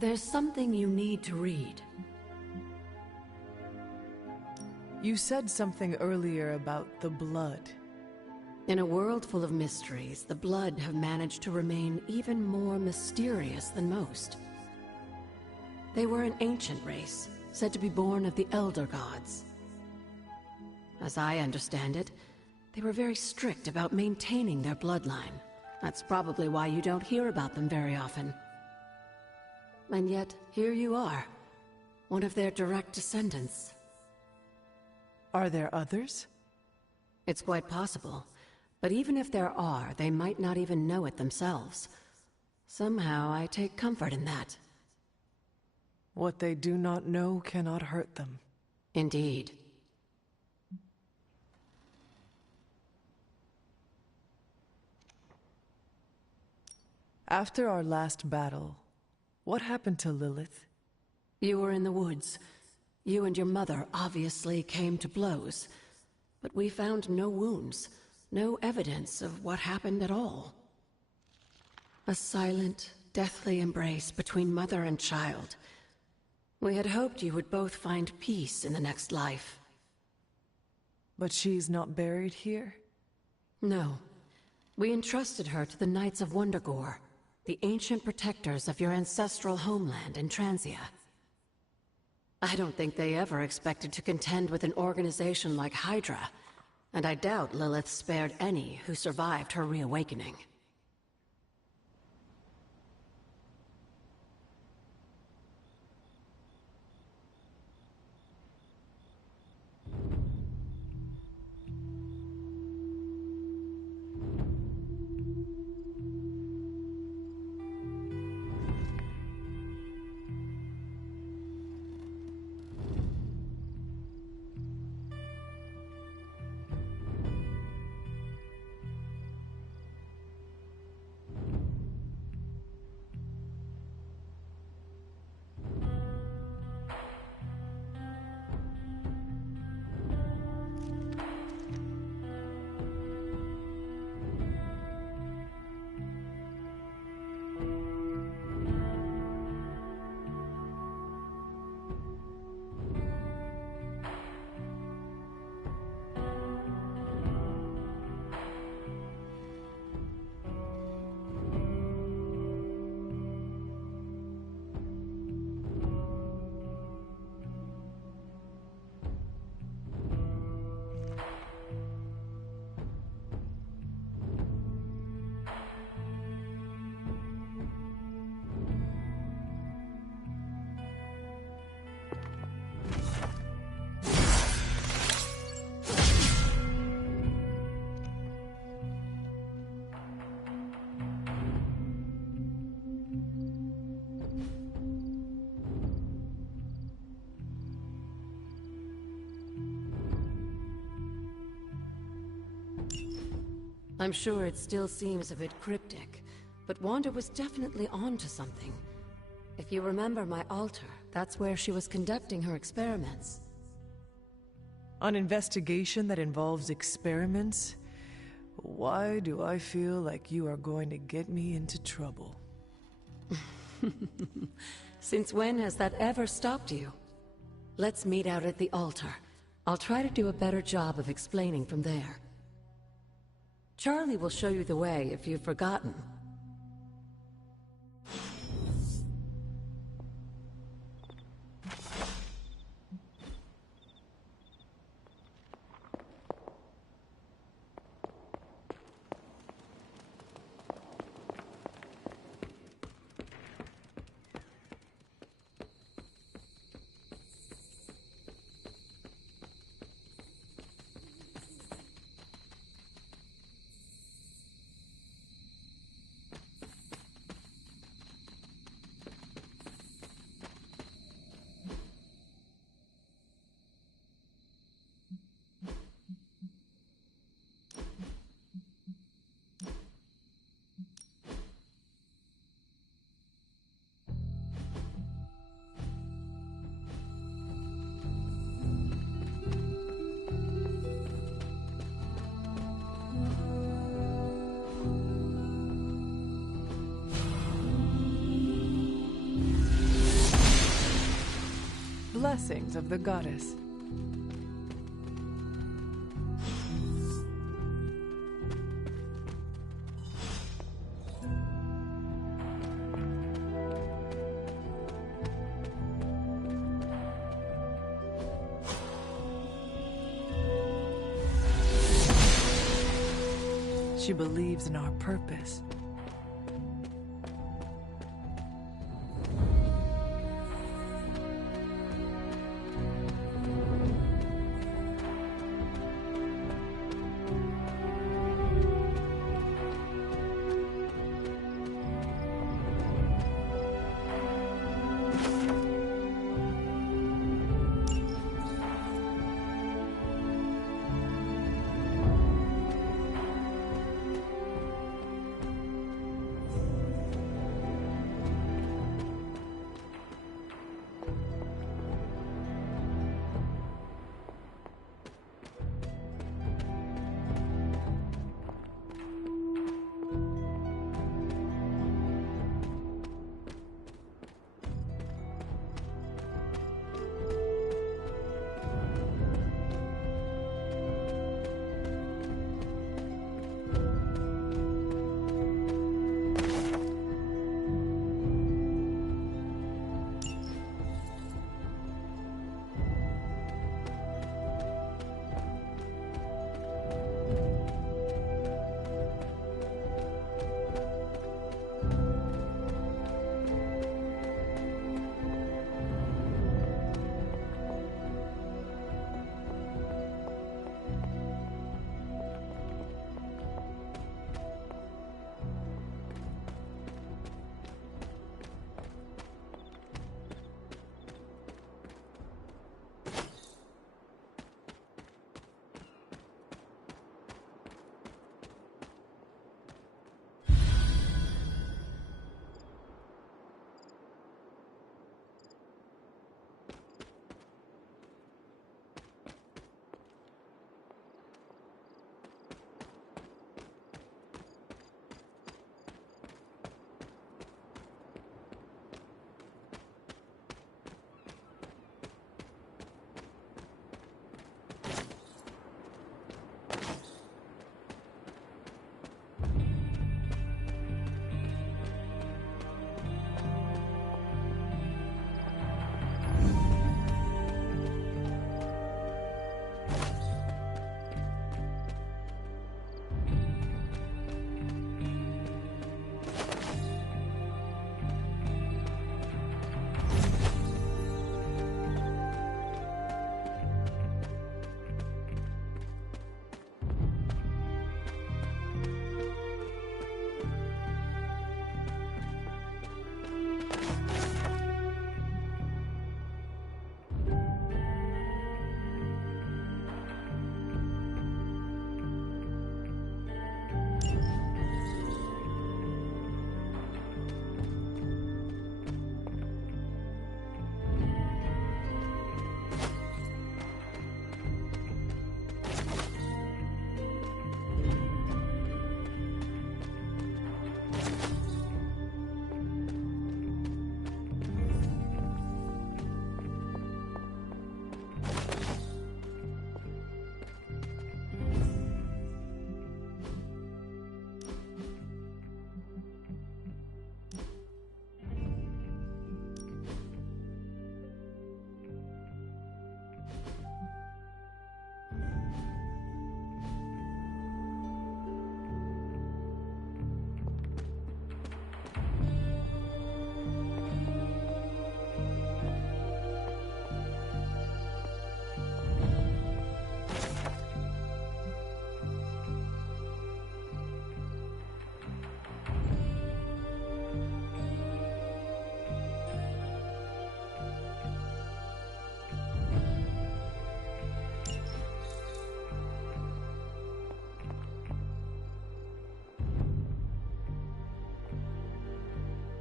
There's something you need to read. You said something earlier about the blood. In a world full of mysteries, the blood have managed to remain even more mysterious than most. They were an ancient race, said to be born of the Elder Gods. As I understand it, they were very strict about maintaining their bloodline. That's probably why you don't hear about them very often. And yet, here you are. One of their direct descendants. Are there others? It's quite possible. But even if there are, they might not even know it themselves. Somehow, I take comfort in that. What they do not know cannot hurt them. Indeed. After our last battle, what happened to Lilith? You were in the woods. You and your mother obviously came to blows. But we found no wounds, no evidence of what happened at all. A silent, deathly embrace between mother and child. We had hoped you would both find peace in the next life. But she's not buried here? No. We entrusted her to the Knights of Wundagore, the ancient protectors of your ancestral homeland in Transia. I don't think they ever expected to contend with an organization like Hydra, and I doubt Lilith spared any who survived her reawakening. I'm sure it still seems a bit cryptic, but Wanda was definitely onto something. If you remember my altar, that's where she was conducting her experiments. An investigation that involves experiments? Why do I feel like you are going to get me into trouble? Since when has that ever stopped you? Let's meet out at the altar. I'll try to do a better job of explaining from there. Charlie will show you the way if you've forgotten. Blessings of the goddess. She believes in our purpose.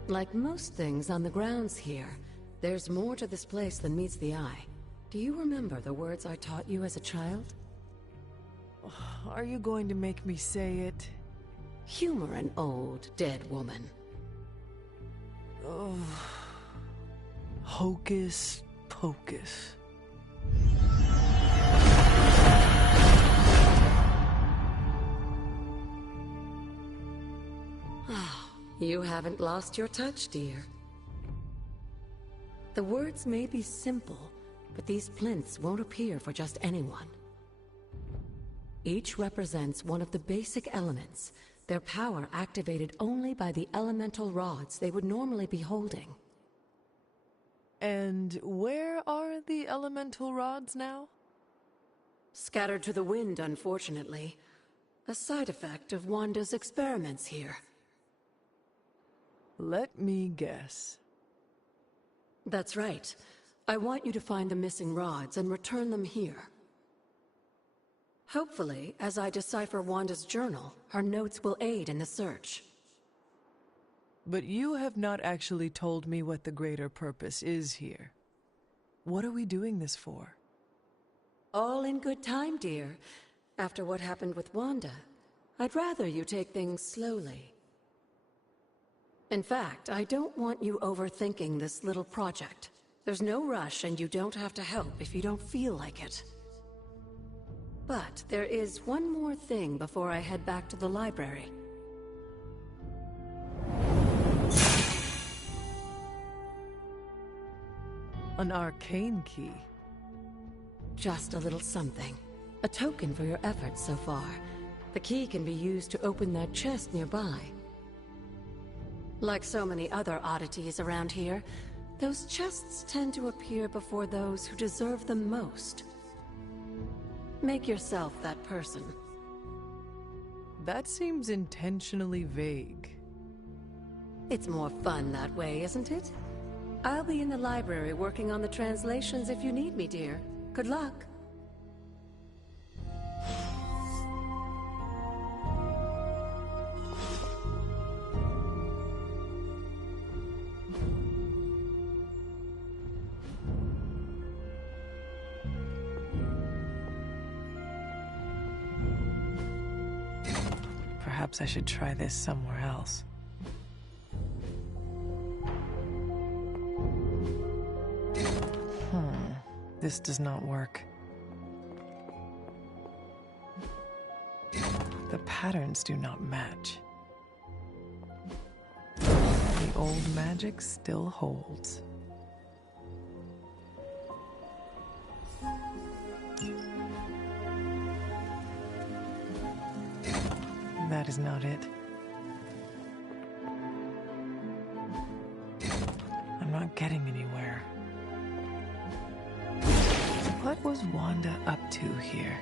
Like most things on the grounds here, there's more to this place than meets the eye. Do you remember the words I taught you as a child? Are you going to make me say it? Humor an old, dead woman. Oh. Hocus pocus. You haven't lost your touch, dear. The words may be simple, but these plinths won't appear for just anyone. Each represents one of the basic elements, their power activated only by the elemental rods they would normally be holding. And where are the elemental rods now? Scattered to the wind, unfortunately. A side effect of Wanda's experiments here. Let me guess. That's right. I want you to find the missing rods and return them here. Hopefully, as I decipher Wanda's journal, her notes will aid in the search. But you have not actually told me what the greater purpose is here. What are we doing this for? All in good time, dear. After what happened with Wanda, I'd rather you take things slowly. In fact, I don't want you overthinking this little project. There's no rush, and you don't have to help if you don't feel like it. But there is one more thing before I head back to the library. An arcane key. Just a little something. A token for your efforts so far. The key can be used to open that chest nearby. Like so many other oddities around here, those chests tend to appear before those who deserve them most. Make yourself that person. That seems intentionally vague. It's more fun that way, isn't it? I'll be in the library working on the translations if you need me, dear. Good luck. Perhaps I should try this somewhere else. This does not work. The patterns do not match. The old magic still holds. That is not it. I'm not getting anywhere. What was Wanda up to here?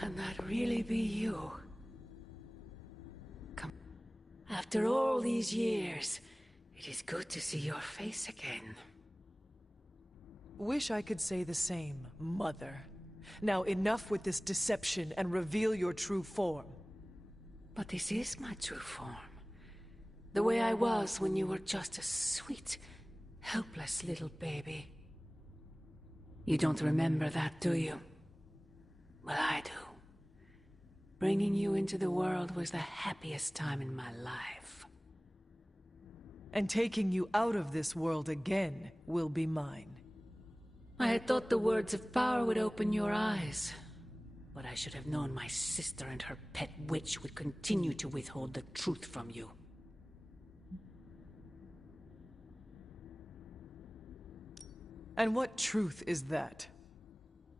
Can that really be you? Come. After all these years, it is good to see your face again. Wish I could say the same, Mother. Now enough with this deception and reveal your true form. But this is my true form. The way I was when you were just a sweet, helpless little baby. You don't remember that, do you? Well, I do. Bringing you into the world was the happiest time in my life. And taking you out of this world again will be mine. I had thought the words of power would open your eyes. But I should have known my sister and her pet witch would continue to withhold the truth from you. And what truth is that?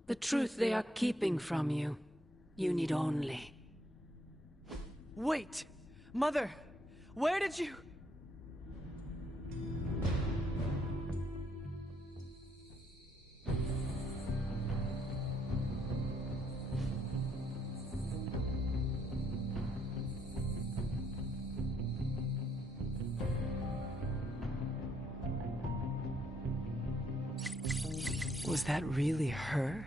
The truth they are keeping from you. You need only... Wait! Mother! Where did you... Was that really her?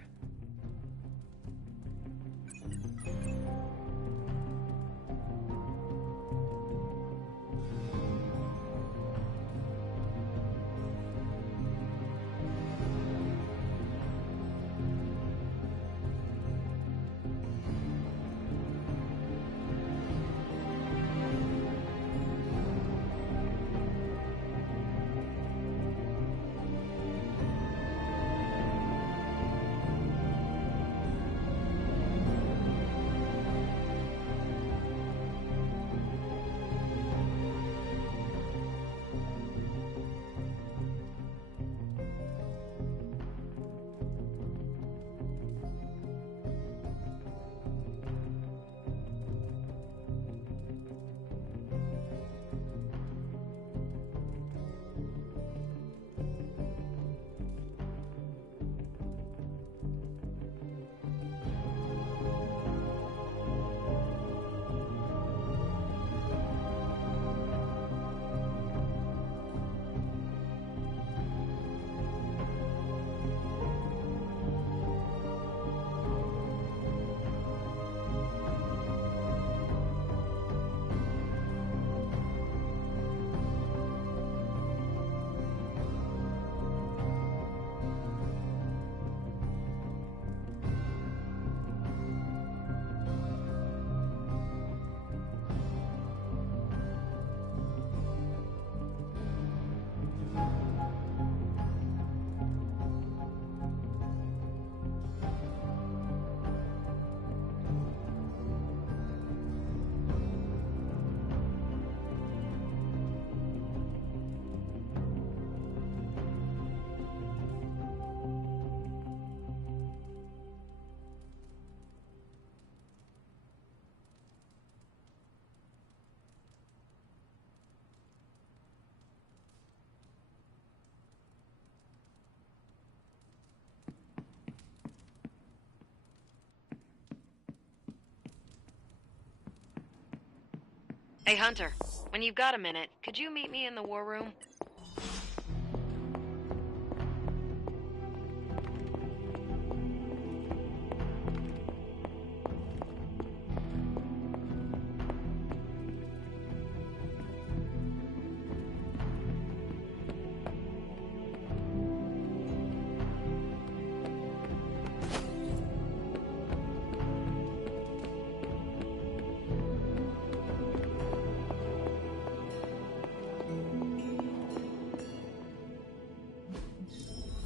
Hey, Hunter, when you've got a minute, could you meet me in the war room?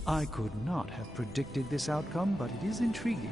I could not have predicted this outcome, but it is intriguing.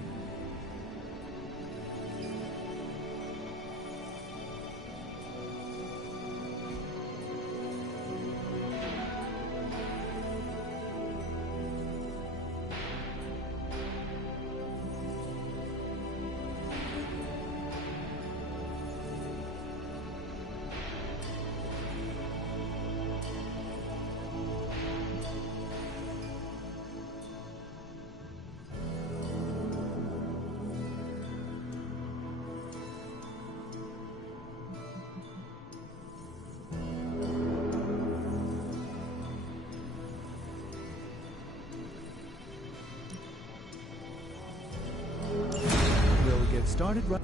get started right...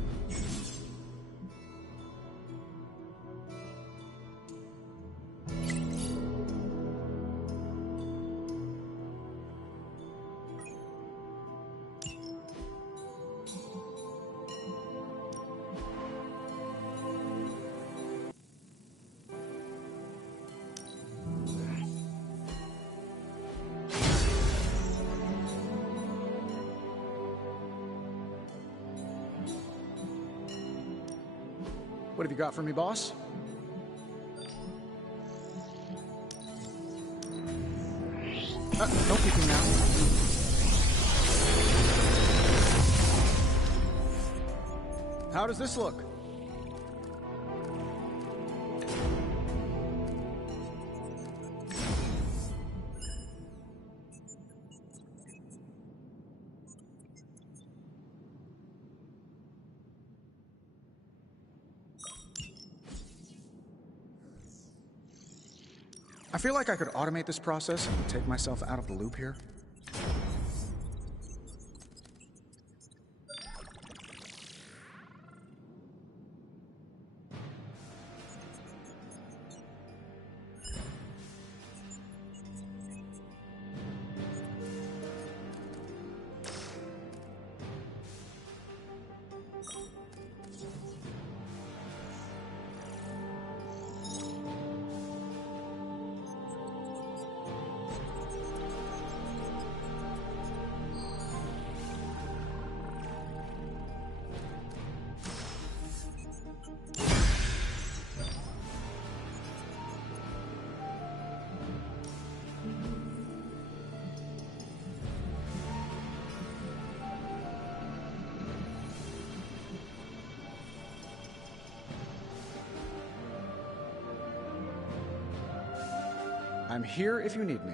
What have you got for me, boss? No peeking now. How does this look? I feel like I could automate this process and take myself out of the loop here. I'm here if you need me.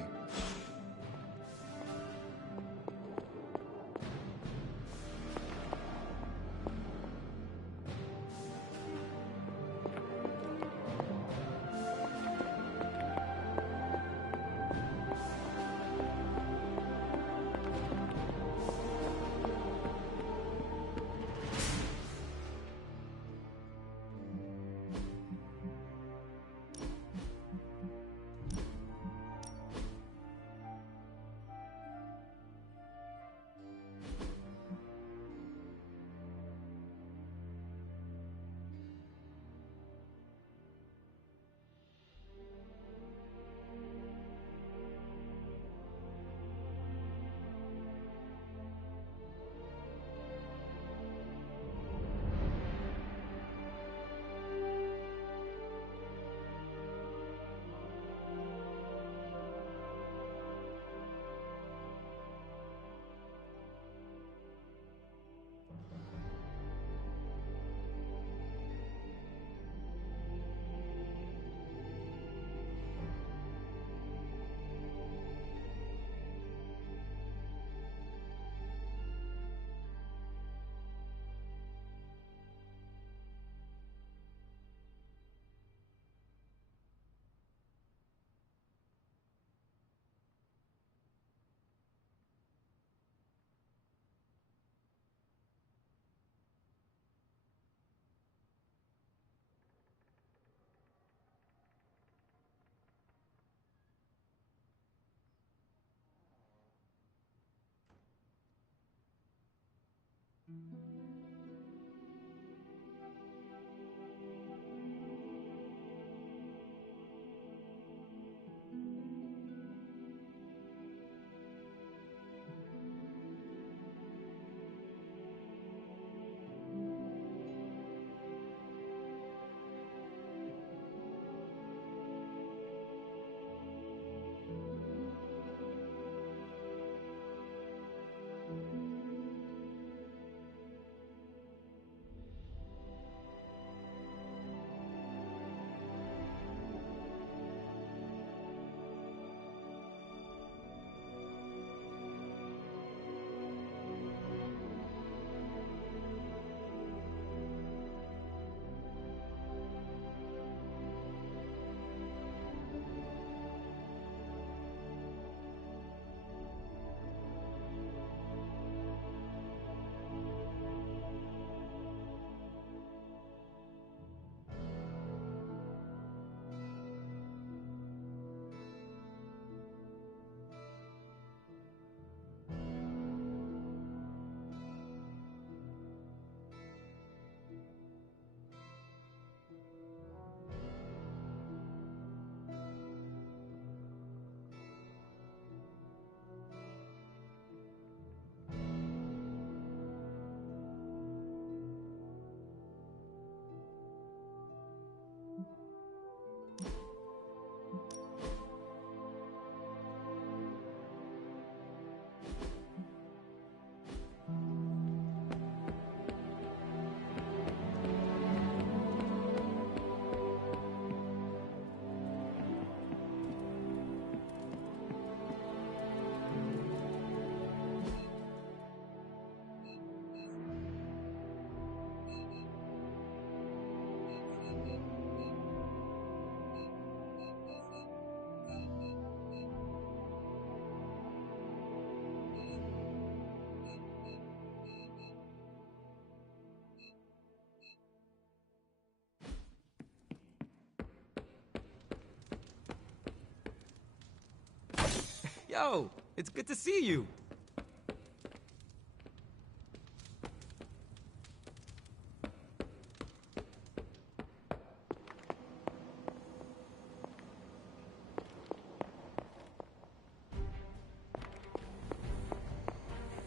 Yo, it's good to see you.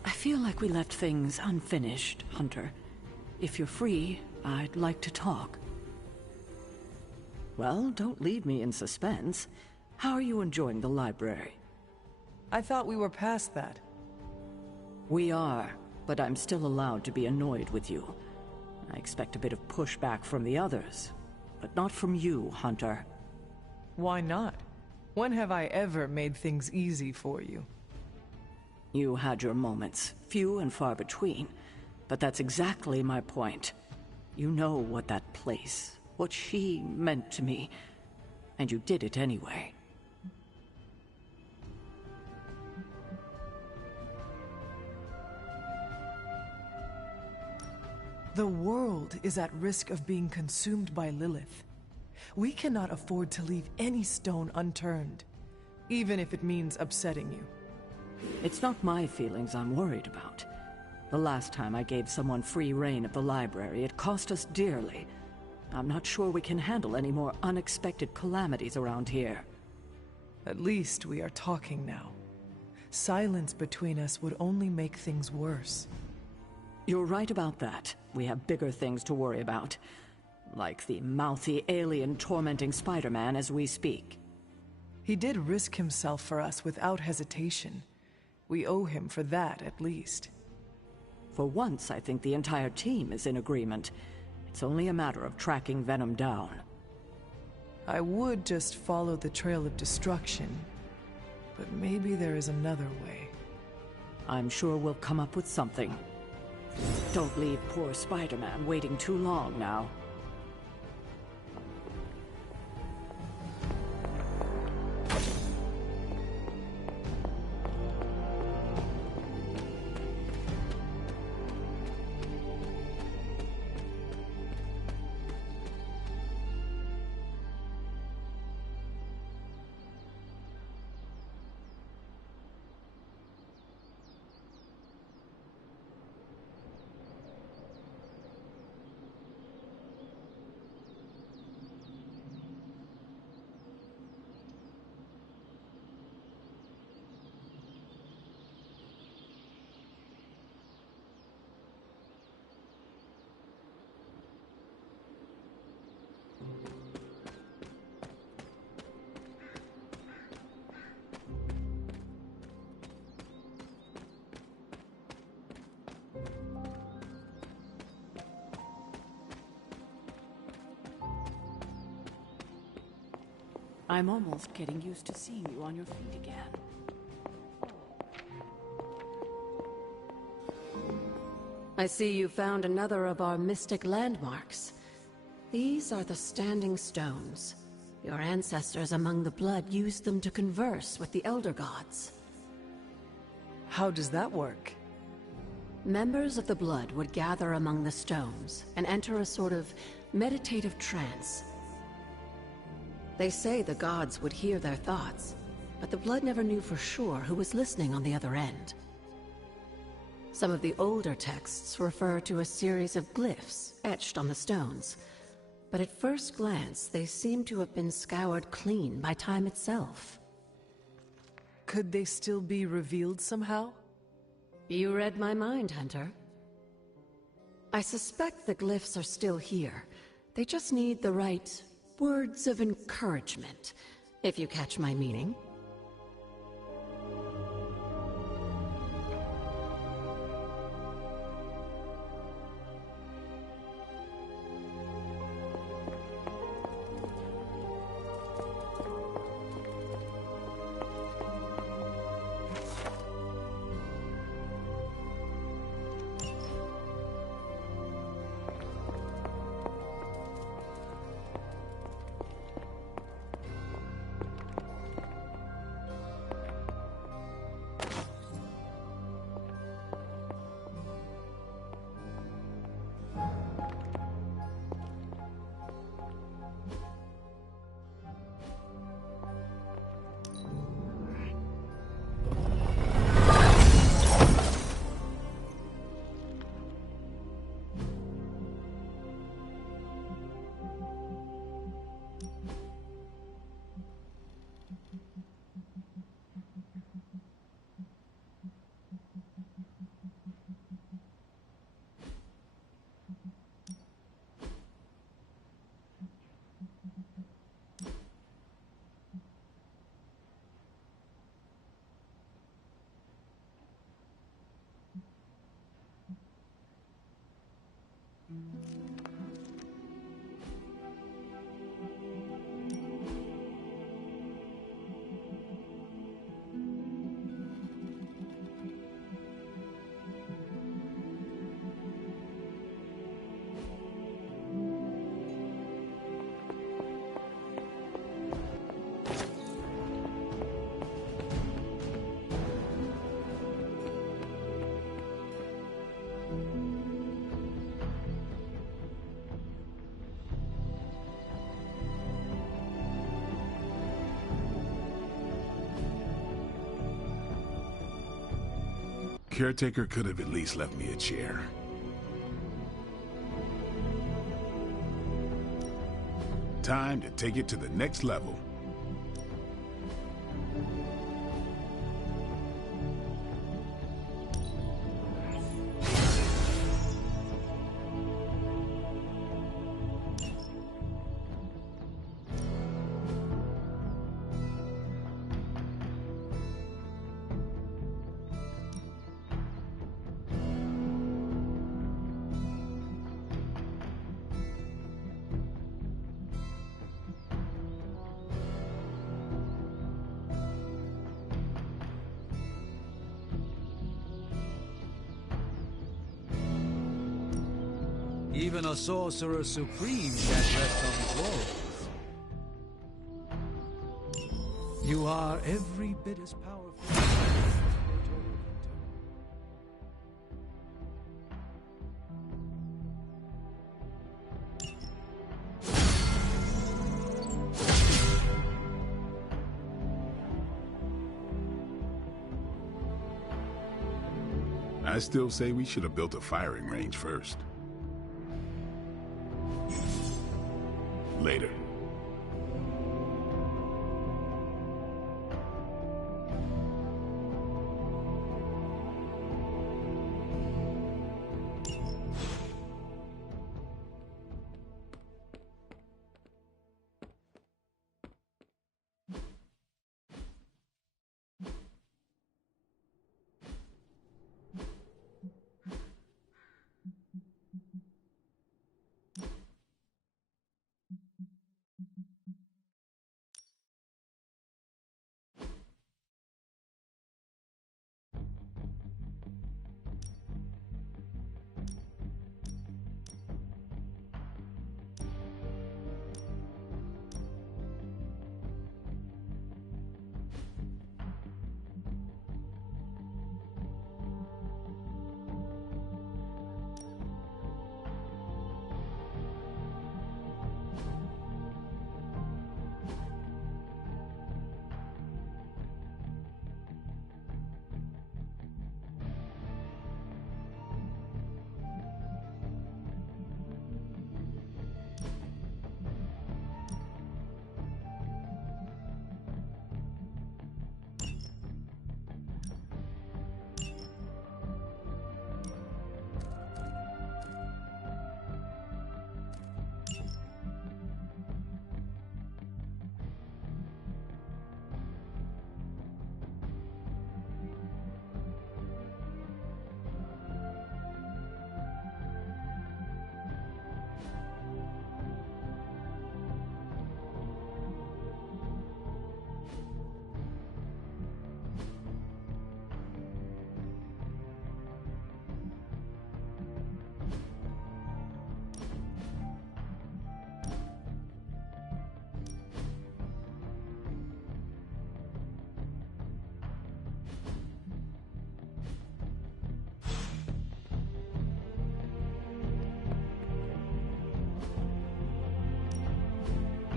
I feel like we left things unfinished, Hunter. If you're free, I'd like to talk. Well, don't leave me in suspense. How are you enjoying the library? I thought we were past that. We are, but I'm still allowed to be annoyed with you. I expect a bit of pushback from the others, but not from you, Hunter. Why not? When have I ever made things easy for you? You had your moments, few and far between, but that's exactly my point. You know what that place, what she meant to me, and you did it anyway. The world is at risk of being consumed by Lilith. We cannot afford to leave any stone unturned, even if it means upsetting you. It's not my feelings I'm worried about. The last time I gave someone free rein of the library, it cost us dearly. I'm not sure we can handle any more unexpected calamities around here. At least we are talking now. Silence between us would only make things worse. You're right about that. We have bigger things to worry about. Like the mouthy alien tormenting Spider-Man as we speak. He did risk himself for us without hesitation. We owe him for that, at least. For once, I think the entire team is in agreement. It's only a matter of tracking Venom down. I would just follow the trail of destruction, but maybe there is another way. I'm sure we'll come up with something. Don't leave poor Spider-Man waiting too long now. I'm almost getting used to seeing you on your feet again. I see you found another of our mystic landmarks. These are the Standing Stones. Your ancestors among the Blood used them to converse with the Elder Gods. How does that work? Members of the Blood would gather among the stones and enter a sort of meditative trance. They say the gods would hear their thoughts, but the Blood never knew for sure who was listening on the other end. Some of the older texts refer to a series of glyphs etched on the stones, but at first glance they seem to have been scoured clean by time itself. Could they still be revealed somehow? You read my mind, Hunter. I suspect the glyphs are still here. They just need the right words of encouragement, if you catch my meaning. Caretaker could have at least left me a chair. Time to take it to the next level. Even a sorcerer supreme can't rest on his laurels. You are every bit as powerful as I still say we should have built a firing range first. Later.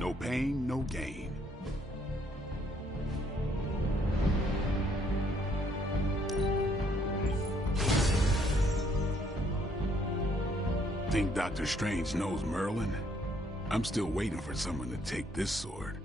No pain, no gain. Think Dr. Strange knows Merlin? I'm still waiting for someone to take this sword.